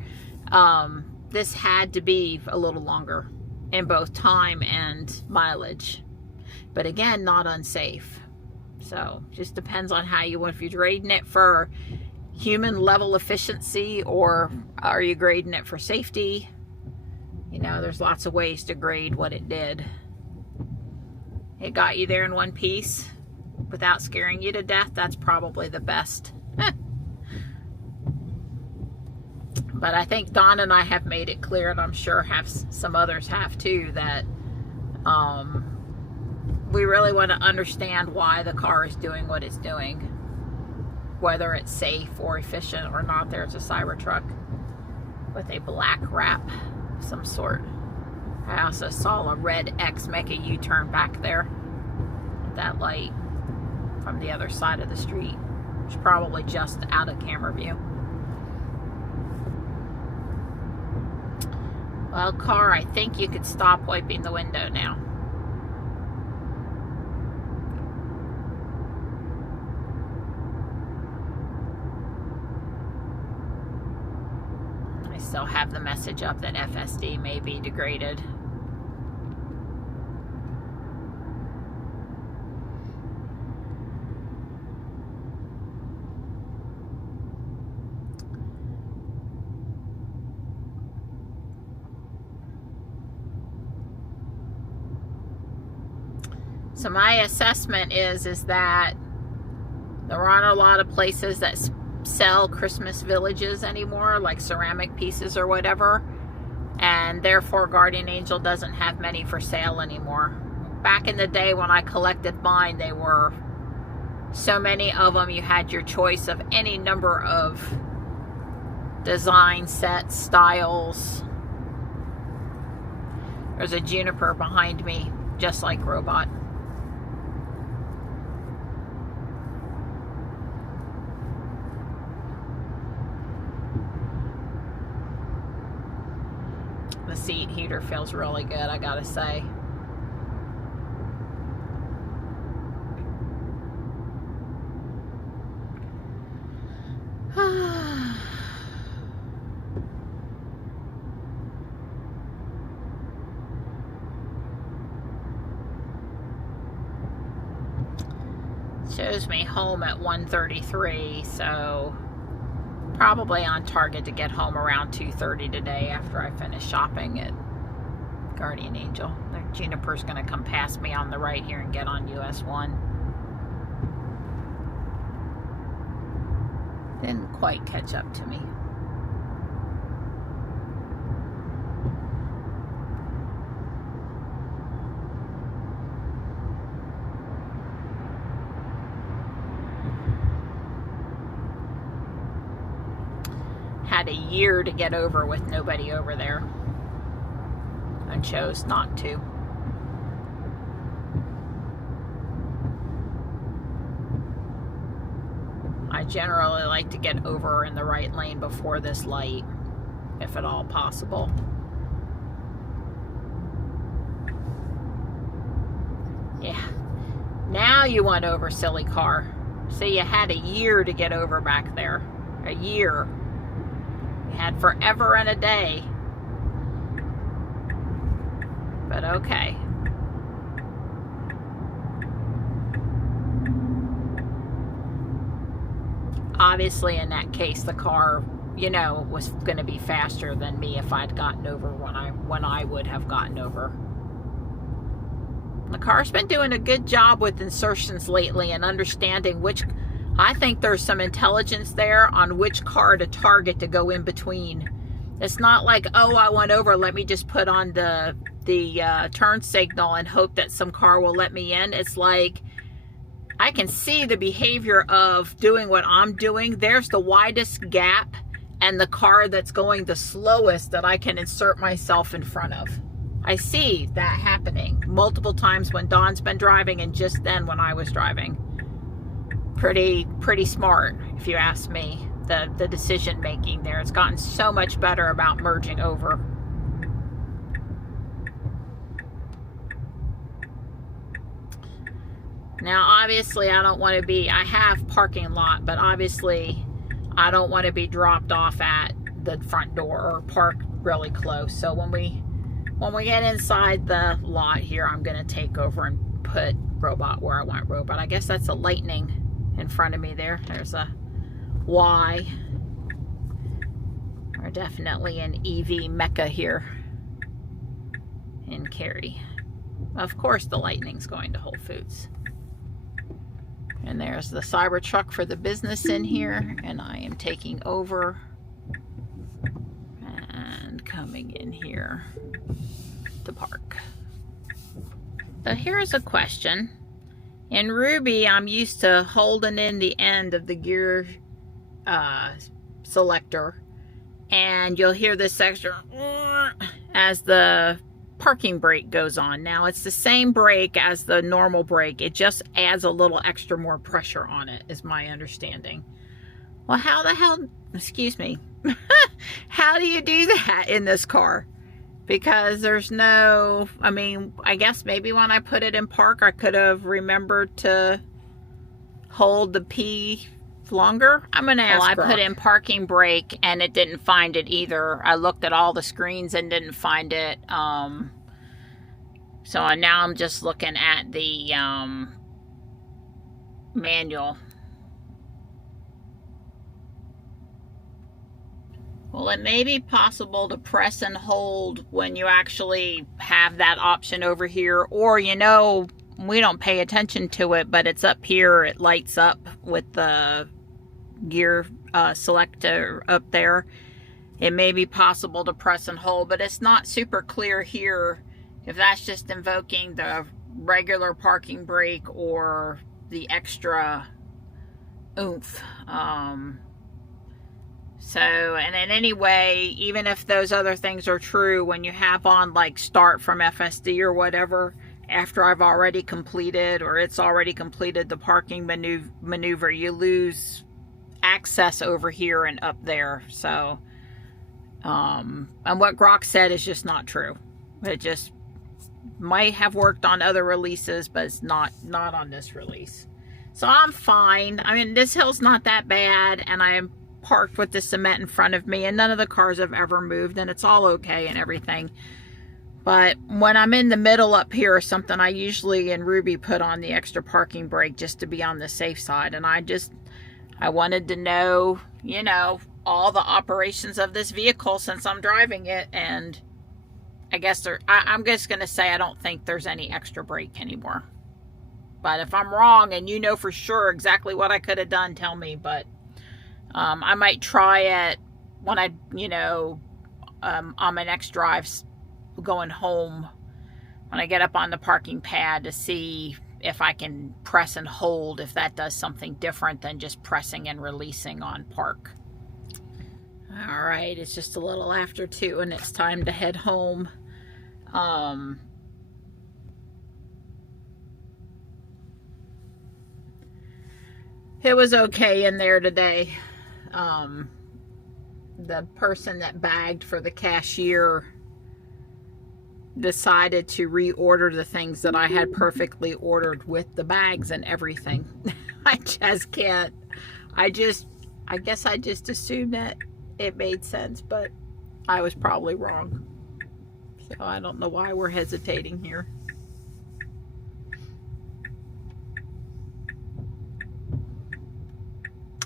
This had to be a little longer in both time and mileage. But again, not unsafe. So just depends on how you want, if you're grading it for human level efficiency or are you grading it for safety. You know, there's lots of ways to grade what it did. It got you there in one piece without scaring you to death. That's probably the best. But I think Don and I have made it clear, and I'm sure some others have too, that we really want to understand why the car is doing what it's doing, whether it's safe or efficient or not. There's a Cybertruck with a black wrap of some sort. I also saw a red X make a U-turn back there at that light from the other side of the street. It's probably just out of camera view. Well, car, I think you could stop wiping the window now. I still have the message up that FSD may be degraded. So my assessment is that there aren't a lot of places that sell Christmas villages anymore, like ceramic pieces or whatever, and therefore Guardian Angel doesn't have many for sale anymore. Back in the day when I collected mine, they were so many of them, you had your choice of any number of design sets, styles. There's a juniper behind me, just like Robot. The seat heater feels really good, I gotta say. Shows me home at 1:33, so probably on target to get home around 2:30 today after I finish shopping at Guardian Angel. The Juniper's gonna come past me on the right here and get on US 1. Didn't quite catch up to me. Had a year to get over with nobody over there and chose not to. I generally like to get over in the right lane before this light, if at all possible. Yeah. Now you want over, silly car. See, you had a year to get over back there. A year. Had forever and a day, but okay. Obviously in that case the car, you know, was going to be faster than me if I'd gotten over when I would have gotten over. The car's been doing a good job with insertions lately and understanding which, I think there's some intelligence there on which car to target to go in between. It's not like, oh, I went over, let me just put on the turn signal and hope that some car will let me in. It's like, I can see the behavior of doing what I'm doing. There's the widest gap and the car that's going the slowest that I can insert myself in front of. I see that happening multiple times when Dawn's been driving and just then when I was driving. Pretty smart, if you ask me. The decision making there, it's gotten so much better about merging over. Now, obviously, I don't want to be, I have parking lot, but obviously I don't want to be dropped off at the front door or park really close. So when we get inside the lot here, I'm going to take over and put robot where I want robot. I guess that's a lightning in front of me there. There's a Y. We're definitely an EV mecca here in Cary. Of course the lightning's going to Whole Foods. And there's the Cybertruck for the business in here, and I am taking over and coming in here to park. So here's a question. In Ruby, I'm used to holding in the end of the gear selector, and you'll hear this extra as the parking brake goes on. Now it's the same brake as the normal brake, it just adds a little extra more pressure on it, is my understanding. Well, how the hell, excuse me, how do you do that in this car? Because there's no, I mean, I guess maybe when I put it in park, I could have remembered to hold the P longer. I'm gonna ask. Well, I put in parking brake and it didn't find it either. I looked at all the screens and didn't find it. So now I'm just looking at the manual. Well, it may be possible to press and hold when you actually have that option over here, or, you know, we don't pay attention to it, but it's up here, it lights up with the gear selector up there. It may be possible to press and hold, but it's not super clear here if that's just invoking the regular parking brake or the extra oomph. So, and in any way, even if those other things are true, when you have on like start from FSD or whatever, after I've already completed, or it's already completed the parking maneuver, you lose access over here and up there. So, and what Grok said is just not true. It just might have worked on other releases, but it's not on this release. So I'm fine. I mean, this hill's not that bad, and I'm parked with the cement in front of me, and none of the cars have ever moved, and it's all okay and everything. But when I'm in the middle up here or something, I usually in Ruby put on the extra parking brake just to be on the safe side. And I wanted to know, you know, all the operations of this vehicle since I'm driving it. And I guess I'm just going to say I don't think there's any extra brake anymore. But if I'm wrong and you know for sure exactly what I could have done, tell me. But I might try it when I, you know, on my next drives going home, when I get up on the parking pad, to see if I can press and hold, if that does something different than just pressing and releasing on park. All right, it's just a little after 2 and it's time to head home. It was okay in there today. The person that bagged for the cashier decided to reorder the things that I had perfectly ordered with the bags and everything. I just can't. I guess I just assumed that it made sense, but I was probably wrong. So I don't know why we're hesitating here.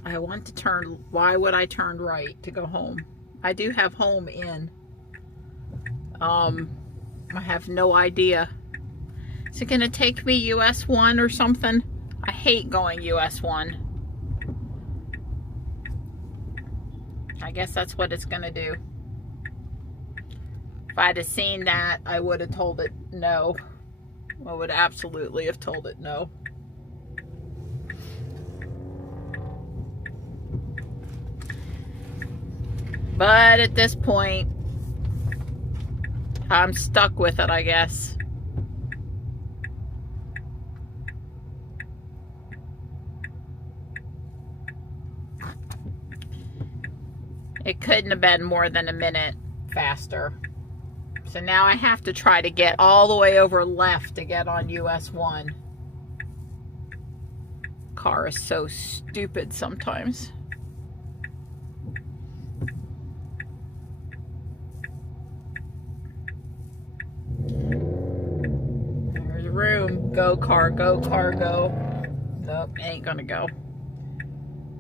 I want to turn, why would I turn right to go home? I do have home in. I have no idea. Is it going to take me US 1 or something? I hate going US 1. I guess that's what it's going to do. If I'd have seen that, I would have told it no. I would absolutely have told it no. But at this point, I'm stuck with it, I guess. It couldn't have been more than a minute faster. So now I have to try to get all the way over left to get on US 1. car is so stupid sometimes. There's room. Go, car, go, car, go. Nope, ain't gonna go.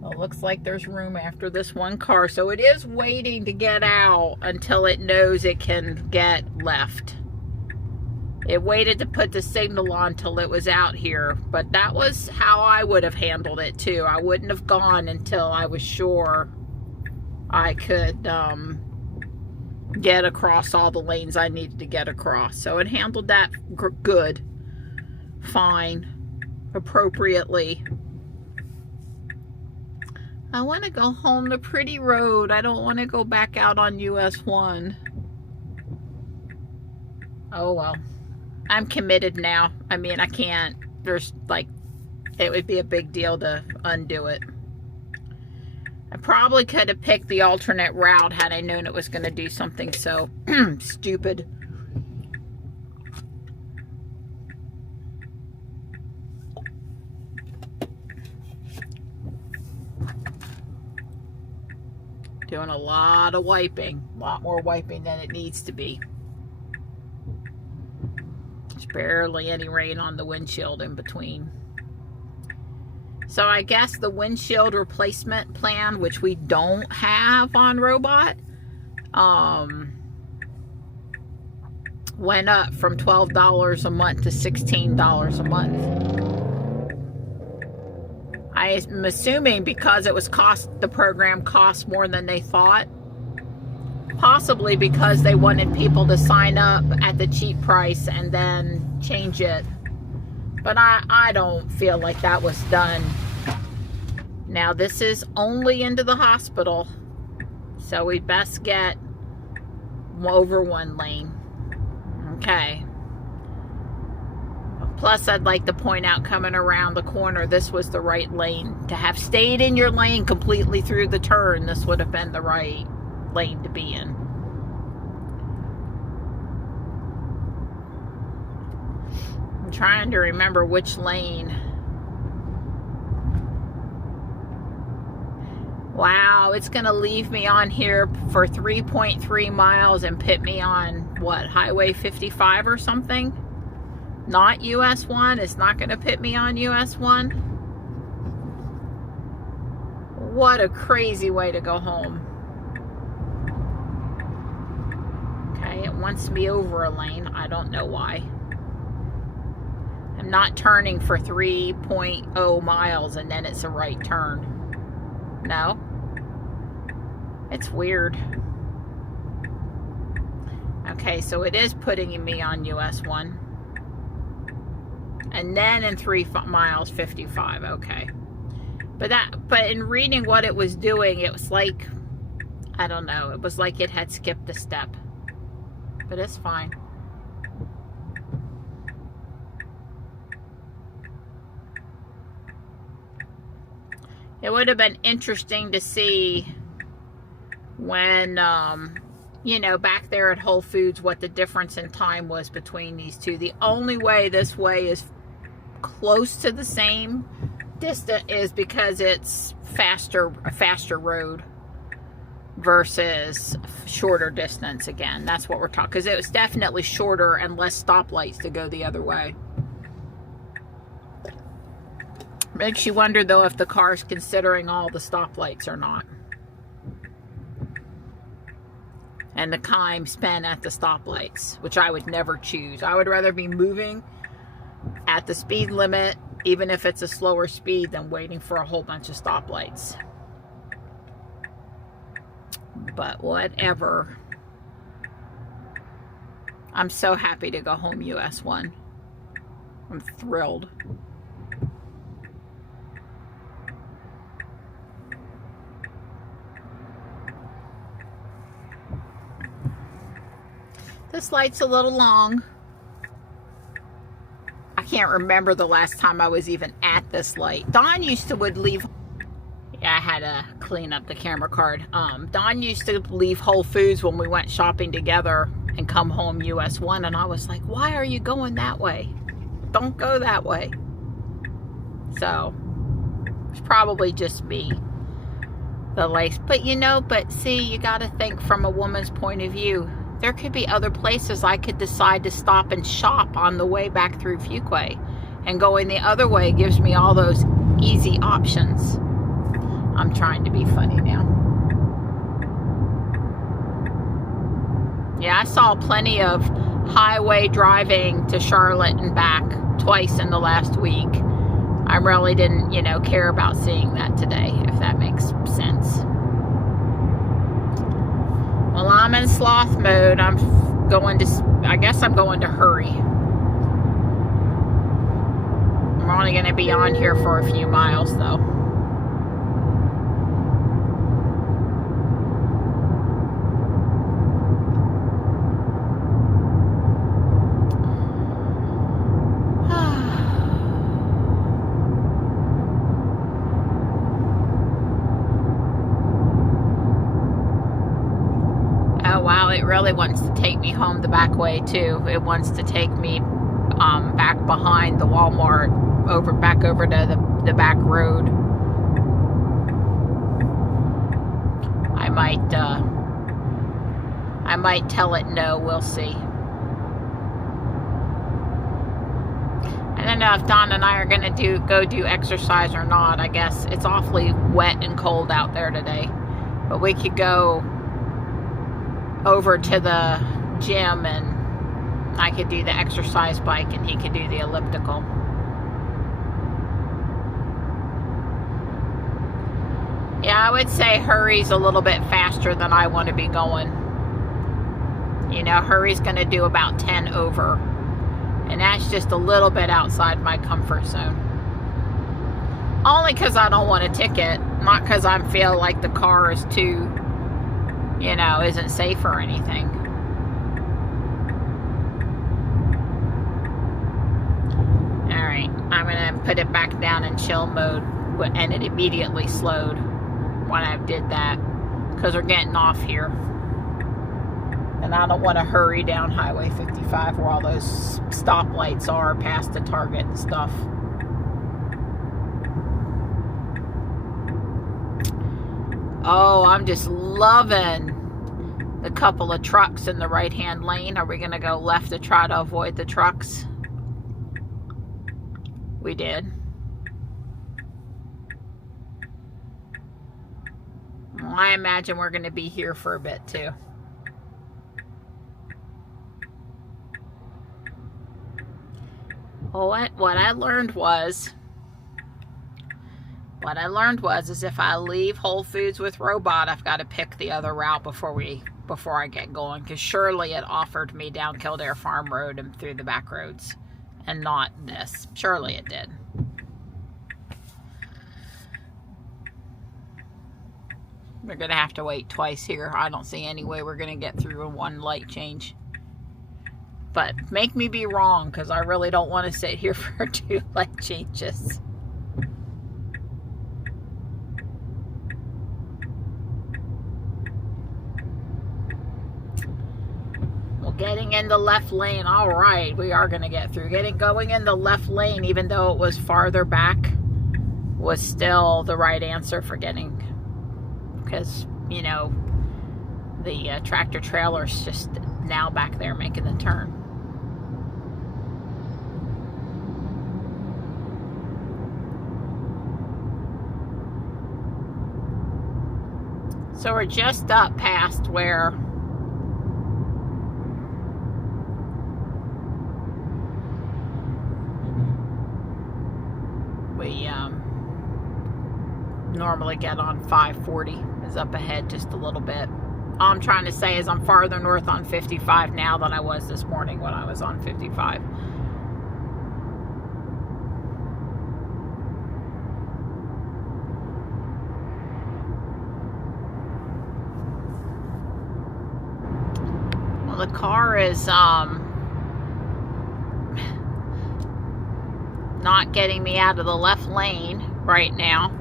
Well, it looks like there's room after this one car, so it is waiting to get out until it knows it can get left. It waited to put the signal on till it was out here, but that was how I would have handled it too. I wouldn't have gone until I was sure I could get across all the lanes I needed to get across. So it handled that good, fine, appropriately. I want to go home the pretty road. I don't want to go back out on US 1. Oh well. I'm committed now. I mean, I can't. There's like, it would be a big deal to undo it. I probably could have picked the alternate route had I known it was going to do something so stupid. Doing a lot of wiping. A lot more wiping than it needs to be. There's barely any rain on the windshield in between. So I guess the windshield replacement plan, which we don't have on Robot, went up from $12 a month to $16 a month. I'm assuming because it was the program cost more than they thought. Possibly because they wanted people to sign up at the cheap price and then change it. But I don't feel like that was done. Now this is only into the hospital, so we best get over one lane. Okay. Plus, I'd like to point out, coming around the corner, this was the right lane. To have stayed in your lane completely through the turn, this would have been the right lane to be in. I'm trying to remember which lane. Wow, it's going to leave me on here for 3.3 miles and put me on, what, Highway 55 or something? Not US 1. It's not going to put me on US 1. What a crazy way to go home. Okay, it wants me over a lane. I don't know why. I'm not turning for 3.0 miles and then it's a right turn. No. It's weird. Okay, so it is putting me on US 1. And then in 3 miles, 55. Okay. But in reading what it was doing, it was like, I don't know, it was like it had skipped a step. But it's fine. It would have been interesting to see when, you know, back there at Whole Foods, what the difference in time was between these two. The only way this way is close to the same distance is because it's a faster road versus shorter distance. Again, that's what we're talking, because it was definitely shorter and less stoplights to go the other way. Makes you wonder though if the car's considering all the stoplights or not, and the time spent at the stoplights, which I would never choose. I would rather be moving at the speed limit, even if it's a slower speed, than waiting for a whole bunch of stoplights. But whatever. I'm so happy to go home US 1. I'm thrilled. This light's a little long. I can't remember the last time I was even at this light. Dawn used to leave. Yeah, I had to clean up the camera card. Dawn used to leave Whole Foods when we went shopping together and come home US 1, and I was like, why are you going that way? Don't go that way. So It's probably just me, the lace. But you know, but see, you got to think from a woman's point of view. There could be other places I could decide to stop and shop on the way back through Fuquay. And going the other way gives me all those easy options. I'm trying to be funny now. Yeah, I saw plenty of highway driving to Charlotte and back twice in the last week. I really didn't, you know, care about seeing that today, if that makes sense. Well, I'm in sloth mode. I guess I'm going to hurry. I'm only going to be on here for a few miles, though. It really wants to take me home the back way too. It wants to take me back behind the Walmart, back over to the back road. I might tell it no. We'll see. I don't know if Don and I are gonna go do exercise or not. I guess it's awfully wet and cold out there today, but we could go over to the gym and I could do the exercise bike and he could do the elliptical. Yeah, I would say hurry's a little bit faster than I want to be going. You know, hurry's going to do about 10 over. And that's just a little bit outside my comfort zone. Only because I don't want a ticket. Not because I feel like the car is too, you know, isn't safe or anything. Alright, I'm going to put it back down in chill mode, and it immediately slowed when I did that, because we're getting off here. And I don't want to hurry down Highway 55 where all those stoplights are past the Target and stuff. Oh, I'm just loving the couple of trucks in the right-hand lane. Are we going to go left to try to avoid the trucks? We did. Well, I imagine we're going to be here for a bit, too. Well, what I learned was is if I leave Whole Foods with Robot, I've got to pick the other route before I get going, because surely it offered me down Kildare Farm Road and through the back roads, and not this. Surely it did. We're gonna have to wait twice here. I don't see any way we're gonna get through in one light change. But make me be wrong, because I really don't want to sit here for 2 light changes. Getting in the left lane, all right, we are going to get through. Going in the left lane, even though it was farther back, was still the right answer for getting, because, you know, the tractor trailer's just now back there making the turn. So we're just up past where we normally get on 540 is up ahead just a little bit. All I'm trying to say is I'm farther north on 55 now than I was this morning when I was on 55. Well, the car is not getting me out of the left lane right now,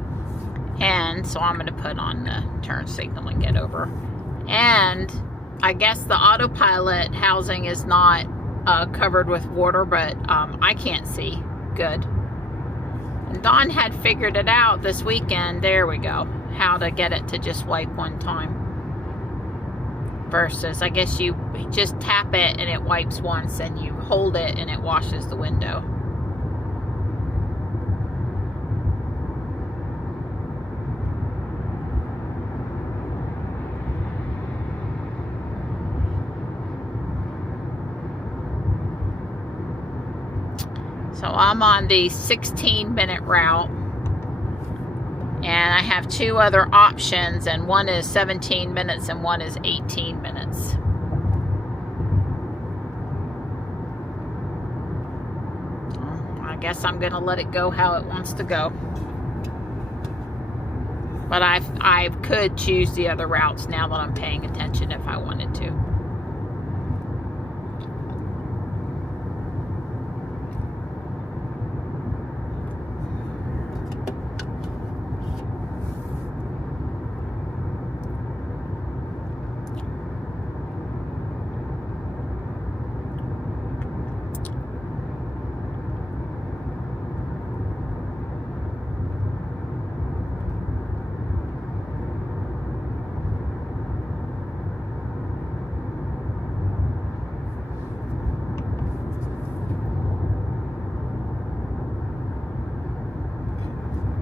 and so I'm going to put on the turn signal and get over. And I guess the autopilot housing is not covered with water, but I can't see good. And Dawn had figured it out this weekend. There we go. How to get it to just wipe one time. Versus, I guess you just tap it and it wipes once, and you hold it and it washes the window. So I'm on the 16-minute route, and I have two other options, and one is 17 minutes and one is 18 minutes. I guess I'm gonna let it go how it wants to go. But I could choose the other routes now that I'm paying attention if I wanted to.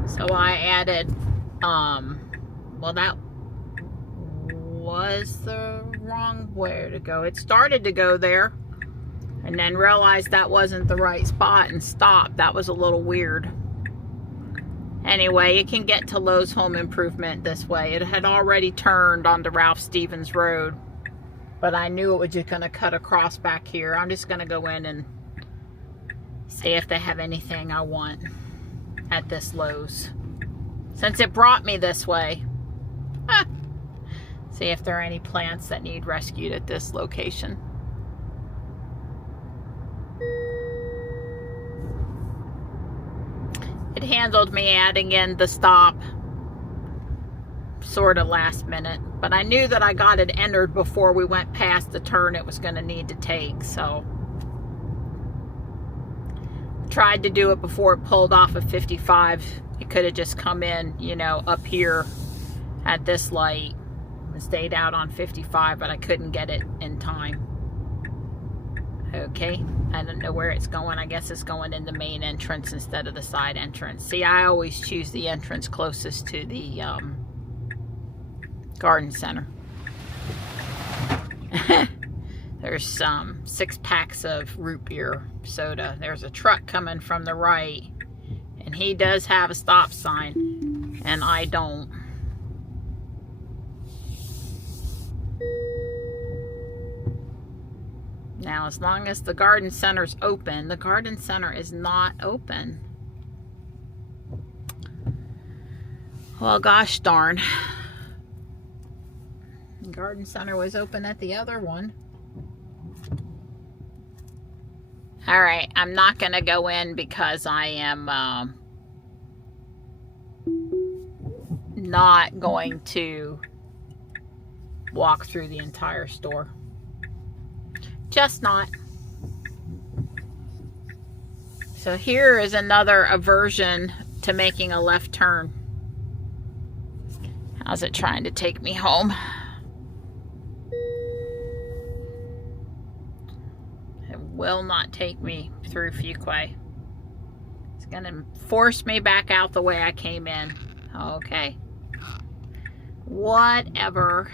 So I added, well, that was the wrong way to go. It started to go there and then realized that wasn't the right spot and stopped. That was a little weird. Anyway, you can get to Lowe's Home Improvement this way. It had already turned onto Ralph Stevens Road, but I knew it was just going to cut across back here. I'm just going to go in and see if they have anything I want at this Lowe's, since it brought me this way. See if there are any plants that need rescued at this location. It handled me adding in the stop sort of last minute, but I knew that I got it entered before we went past the turn it was going to need to take, so tried to do it before it pulled off of 55. It could have just come in, you know, up here at this light and stayed out on 55, but I couldn't get it in time. Okay, I don't know where it's going. I guess it's going in the main entrance instead of the side entrance. See, I always choose the entrance closest to the garden center. There's 6 packs of root beer soda. There's a truck coming from the right, and he does have a stop sign, and I don't. Now, as long as the garden center's open, the garden center is not open. Well, gosh darn. The garden center was open at the other one. All right, I'm not going to go in because I am not going to walk through the entire store. Just not. So here is another aversion to making a left turn. How's it trying to take me home? It will not take me through Fuquay. It's going to force me back out the way I came in. Okay. Whatever.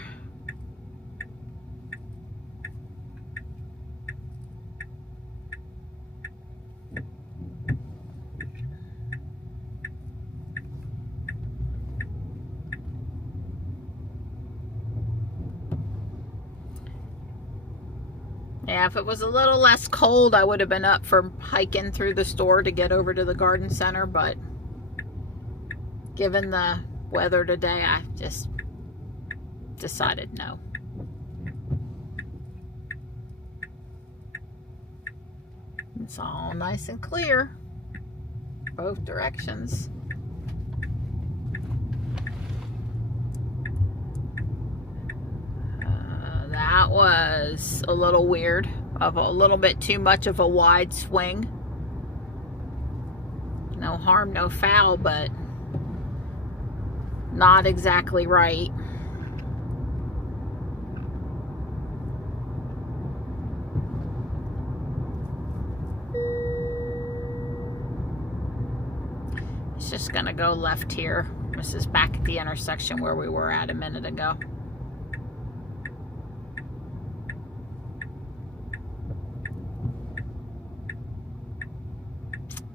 Yeah, if it was a little less cold, I would have been up for hiking through the store to get over to the garden center, but given the weather today, I just decided no. It's all nice and clear, both directions. That was a little weird, of a little bit too much of a wide swing. No harm, no foul, but not exactly right. It's just gonna go left here. This is back at the intersection where we were at a minute ago.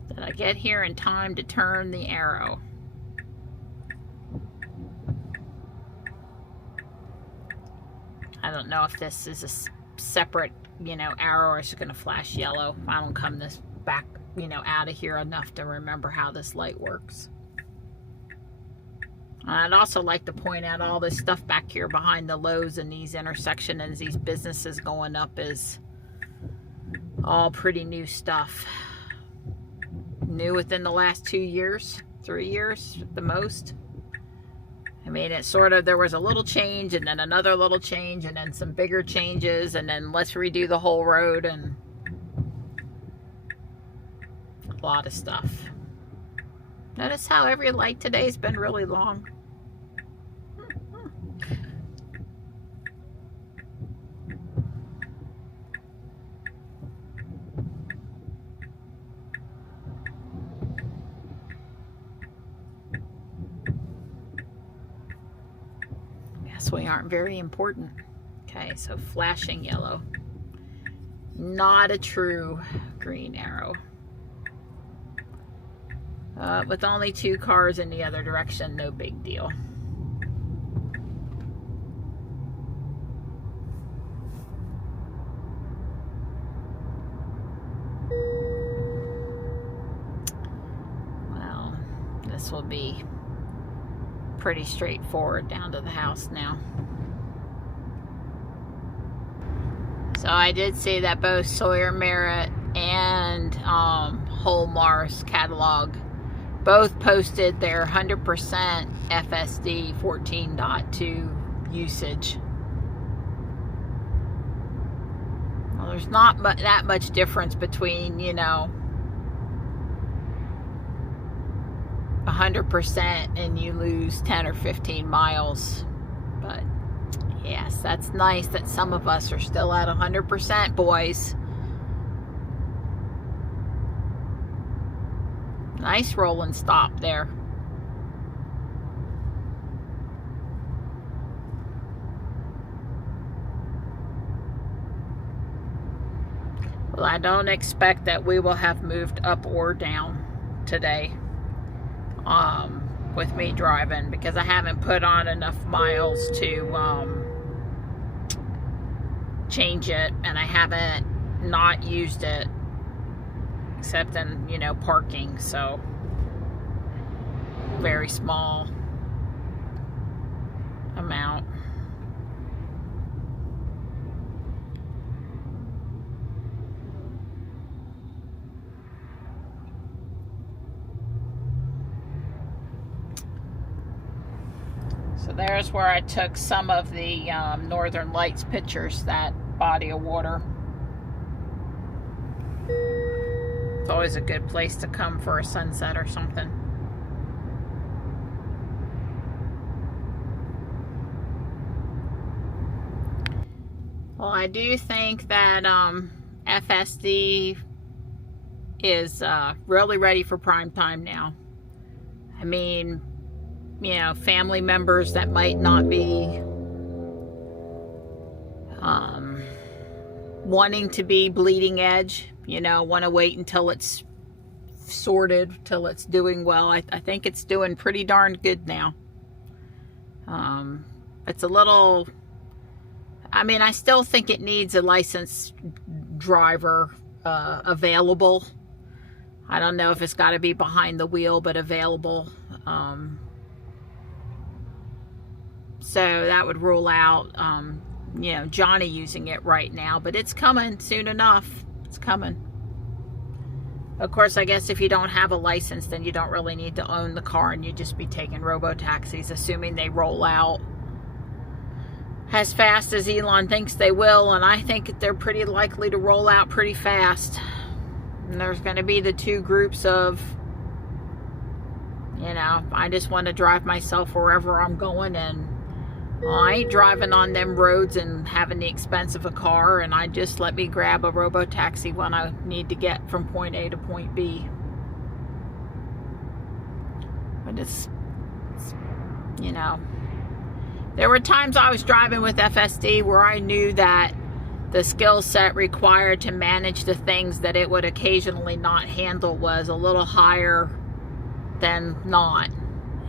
Did I get here in time to turn the arrow? I don't know if this is a separate, arrow, or it's going to flash yellow. I don't come this back, out of here enough to remember how this light works. I'd also like to point out all this stuff back here behind the Lowe's and these intersections and these businesses going up is all pretty new stuff. New within the last 2 years, 3 years at the most. I mean, it's sort of, there was a little change and then another little change and then some bigger changes and then let's redo the whole road and a lot of stuff. Notice how every light today's been really long. We aren't very important. Okay, so flashing yellow. Not a true green arrow. With only 2 cars in the other direction, no big deal. Well, this will be pretty straightforward down to the house now. So I did see that both Sawyer Merritt and Whole Mars catalog both posted their 100% FSD 14.2 usage. Well, there's not that much difference between, 100% and you lose 10 or 15 miles. But yes, that's nice that some of us are still at 100%, boys. Nice roll and stop there. Well, I don't expect that we will have moved up or down today. With me driving, because I haven't put on enough miles to change it, and I haven't not used it except in parking, so very small amount. So there's where I took some of the Northern Lights pictures, that body of water. It's always a good place to come for a sunset or something. Well, I do think that FSD is really ready for prime time now. I mean, family members that might not be wanting to be bleeding edge, want to wait until it's sorted, till it's doing well. I think it's doing pretty darn good now. It's a little, I still think it needs a licensed driver available. I don't know if it's got to be behind the wheel, but available. So that would rule out, Johnny using it right now, but it's coming soon enough. It's coming. Of course, I guess if you don't have a license, then you don't really need to own the car and you'd just be taking robo-taxis, assuming they roll out as fast as Elon thinks they will, and I think they're pretty likely to roll out pretty fast. And there's going to be the 2 groups of You know, I just want to drive myself wherever I'm going, and I ain't driving on them roads and having the expense of a car, and I just let me grab a robo-taxi when I need to get from point A to point B. But it's, you know, there were times I was driving with FSD where I knew that the skill set required to manage the things that it would occasionally not handle was a little higher than not.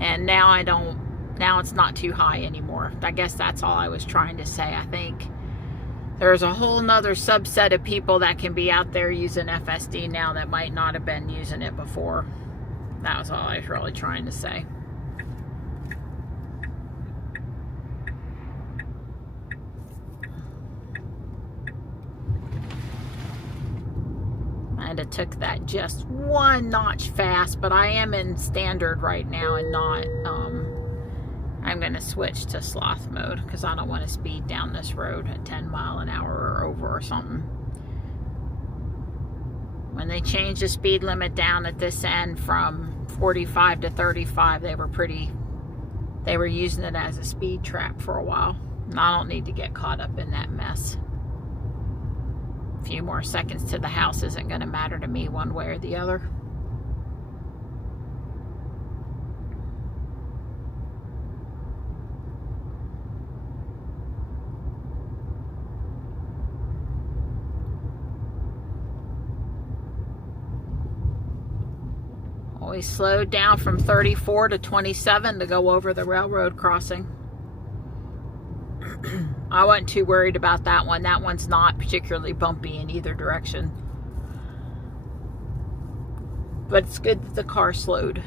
And now I don't, now it's not too high anymore. I guess that's all I was trying to say. I think there's a whole nother subset of people that can be out there using FSD now that might not have been using it before. That was all I was really trying to say. And it took that just one notch fast, but I am in standard right now and not, I'm going to switch to sloth mode because I don't want to speed down this road at 10 miles an hour or over or something. When they changed the speed limit down at this end from 45 to 35, they were using it as a speed trap for a while. And I don't need to get caught up in that mess. A few more seconds to the house isn't going to matter to me one way or the other. We slowed down from 34 to 27 to go over the railroad crossing. I wasn't too worried about that one. That one's not particularly bumpy in either direction. But it's good that the car slowed.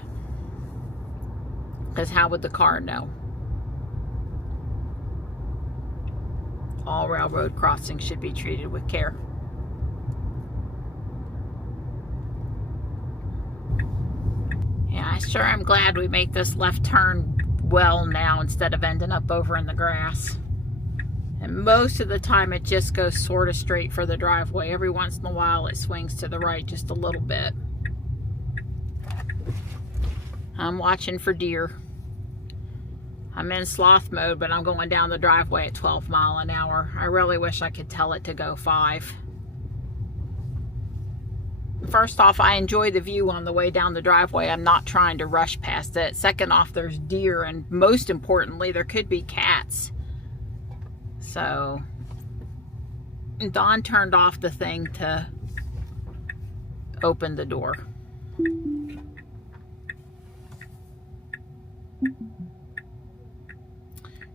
Because how would the car know? All railroad crossings should be treated with care. Yeah, I sure am glad we make this left turn well now instead of ending up over in the grass. And most of the time it just goes sort of straight for the driveway. Every once in a while it swings to the right just a little bit. I'm watching for deer. I'm in sloth mode, but I'm going down the driveway at 12 miles an hour. I really wish I could tell it to go 5. First off, I enjoy the view on the way down the driveway. I'm not trying to rush past it. Second off, there's deer, and most importantly, there could be cats. So, Dawn turned off the thing to open the door.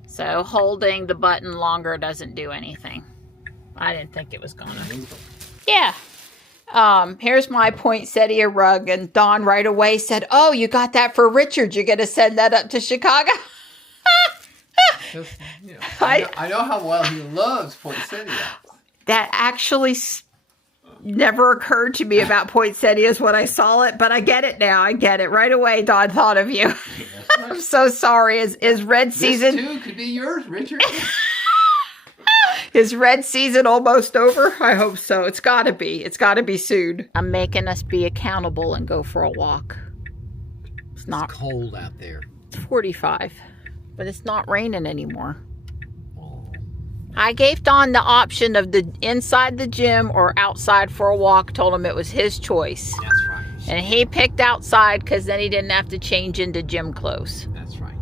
So, holding the button longer doesn't do anything. I didn't think it was gonna. Yeah. Here's my poinsettia rug, and Dawn right away said, "Oh, you got that for Richard. You're going to send that up to Chicago?" Just, you know, I know how well he loves poinsettia. That actually never occurred to me about poinsettias when I saw it, but I get it now. I get it right away. Dawn thought of you. I'm so sorry. Is red season? This too could be yours, Richard. Is red season almost over? I hope so. It's gotta be. It's gotta be soon. I'm making us be accountable and go for a walk. It's not cold out there. It's 45, but it's not raining anymore. I gave Don the option of the inside the gym or outside for a walk. Told him it was his choice. That's right. And he picked outside because then he didn't have to change into gym clothes. That's right.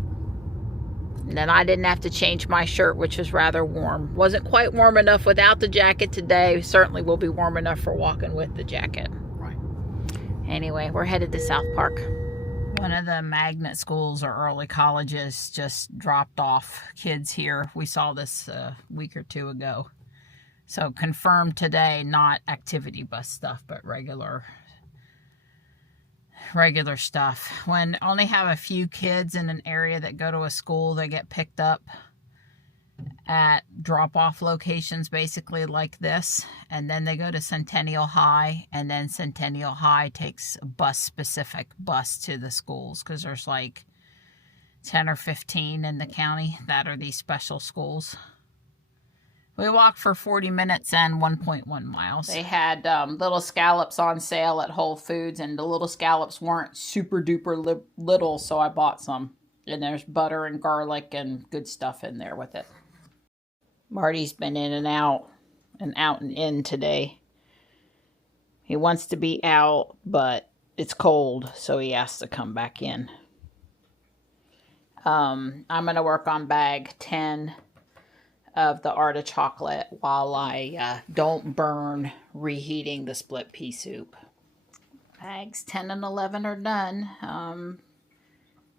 And then I didn't have to change my shirt, which was rather warm. Wasn't quite warm enough without the jacket today. Certainly will be warm enough for walking with the jacket. Right. Anyway, we're headed to South Park. One of the magnet schools or early colleges just dropped off kids here. We saw this a week or two ago. So confirmed today, not activity bus stuff, but regular stuff. When only have a few kids in an area that go to a school, they get picked up at drop-off locations basically like this, and then they go to Centennial High, and then Centennial High takes a specific bus to the schools, because there's like 10 or 15 in the county that are these special schools. We walked for 40 minutes and 1.1 miles. They had little scallops on sale at Whole Foods, and the little scallops weren't super duper little, so I bought some. And there's butter and garlic and good stuff in there with it. Marty's been in and out and in today. He wants to be out, but it's cold, so he has to come back in. I'm going to work on bag 10 of the Art of Chocolate while I don't burn reheating the split pea soup. Bags 10 and 11 are done.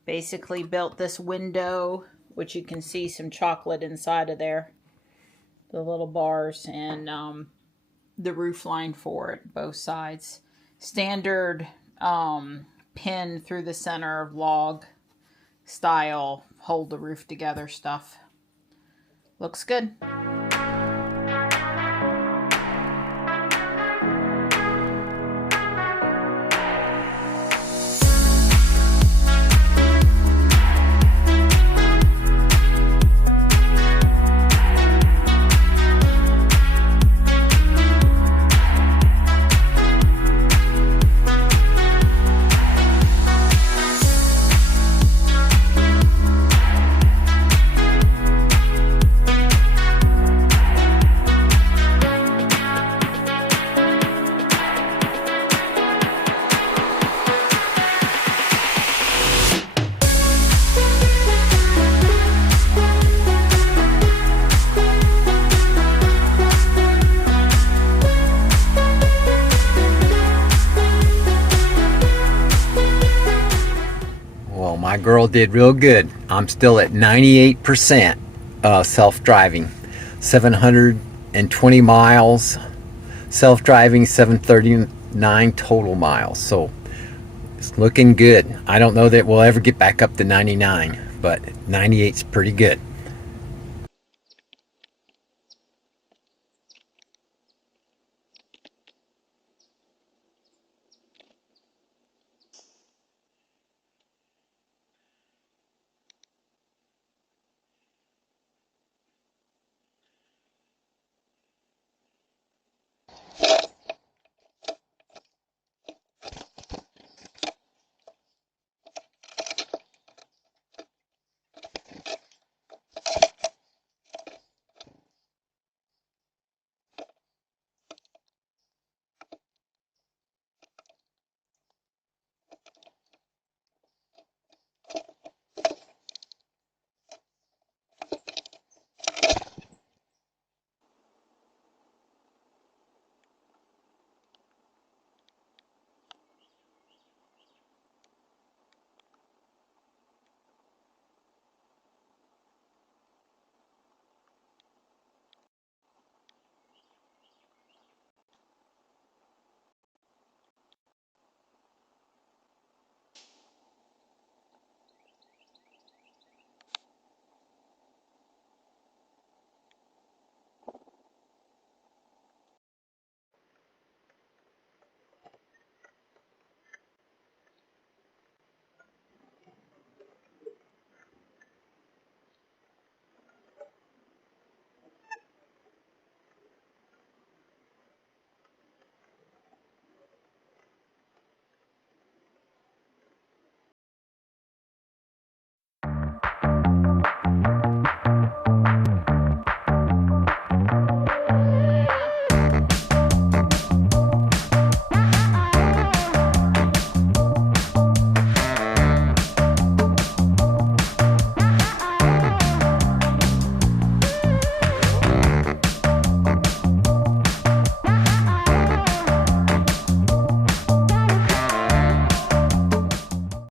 Basically built this window, which you can see some chocolate inside of there. The little bars, and the roof line for it, both sides. Standard pin through the center of log style, hold the roof together stuff. Looks good. My girl did real good. I'm still at 98% self-driving. 720 miles self-driving, 739 total miles. So it's looking good. I don't know that we'll ever get back up to 99, but 98's pretty good.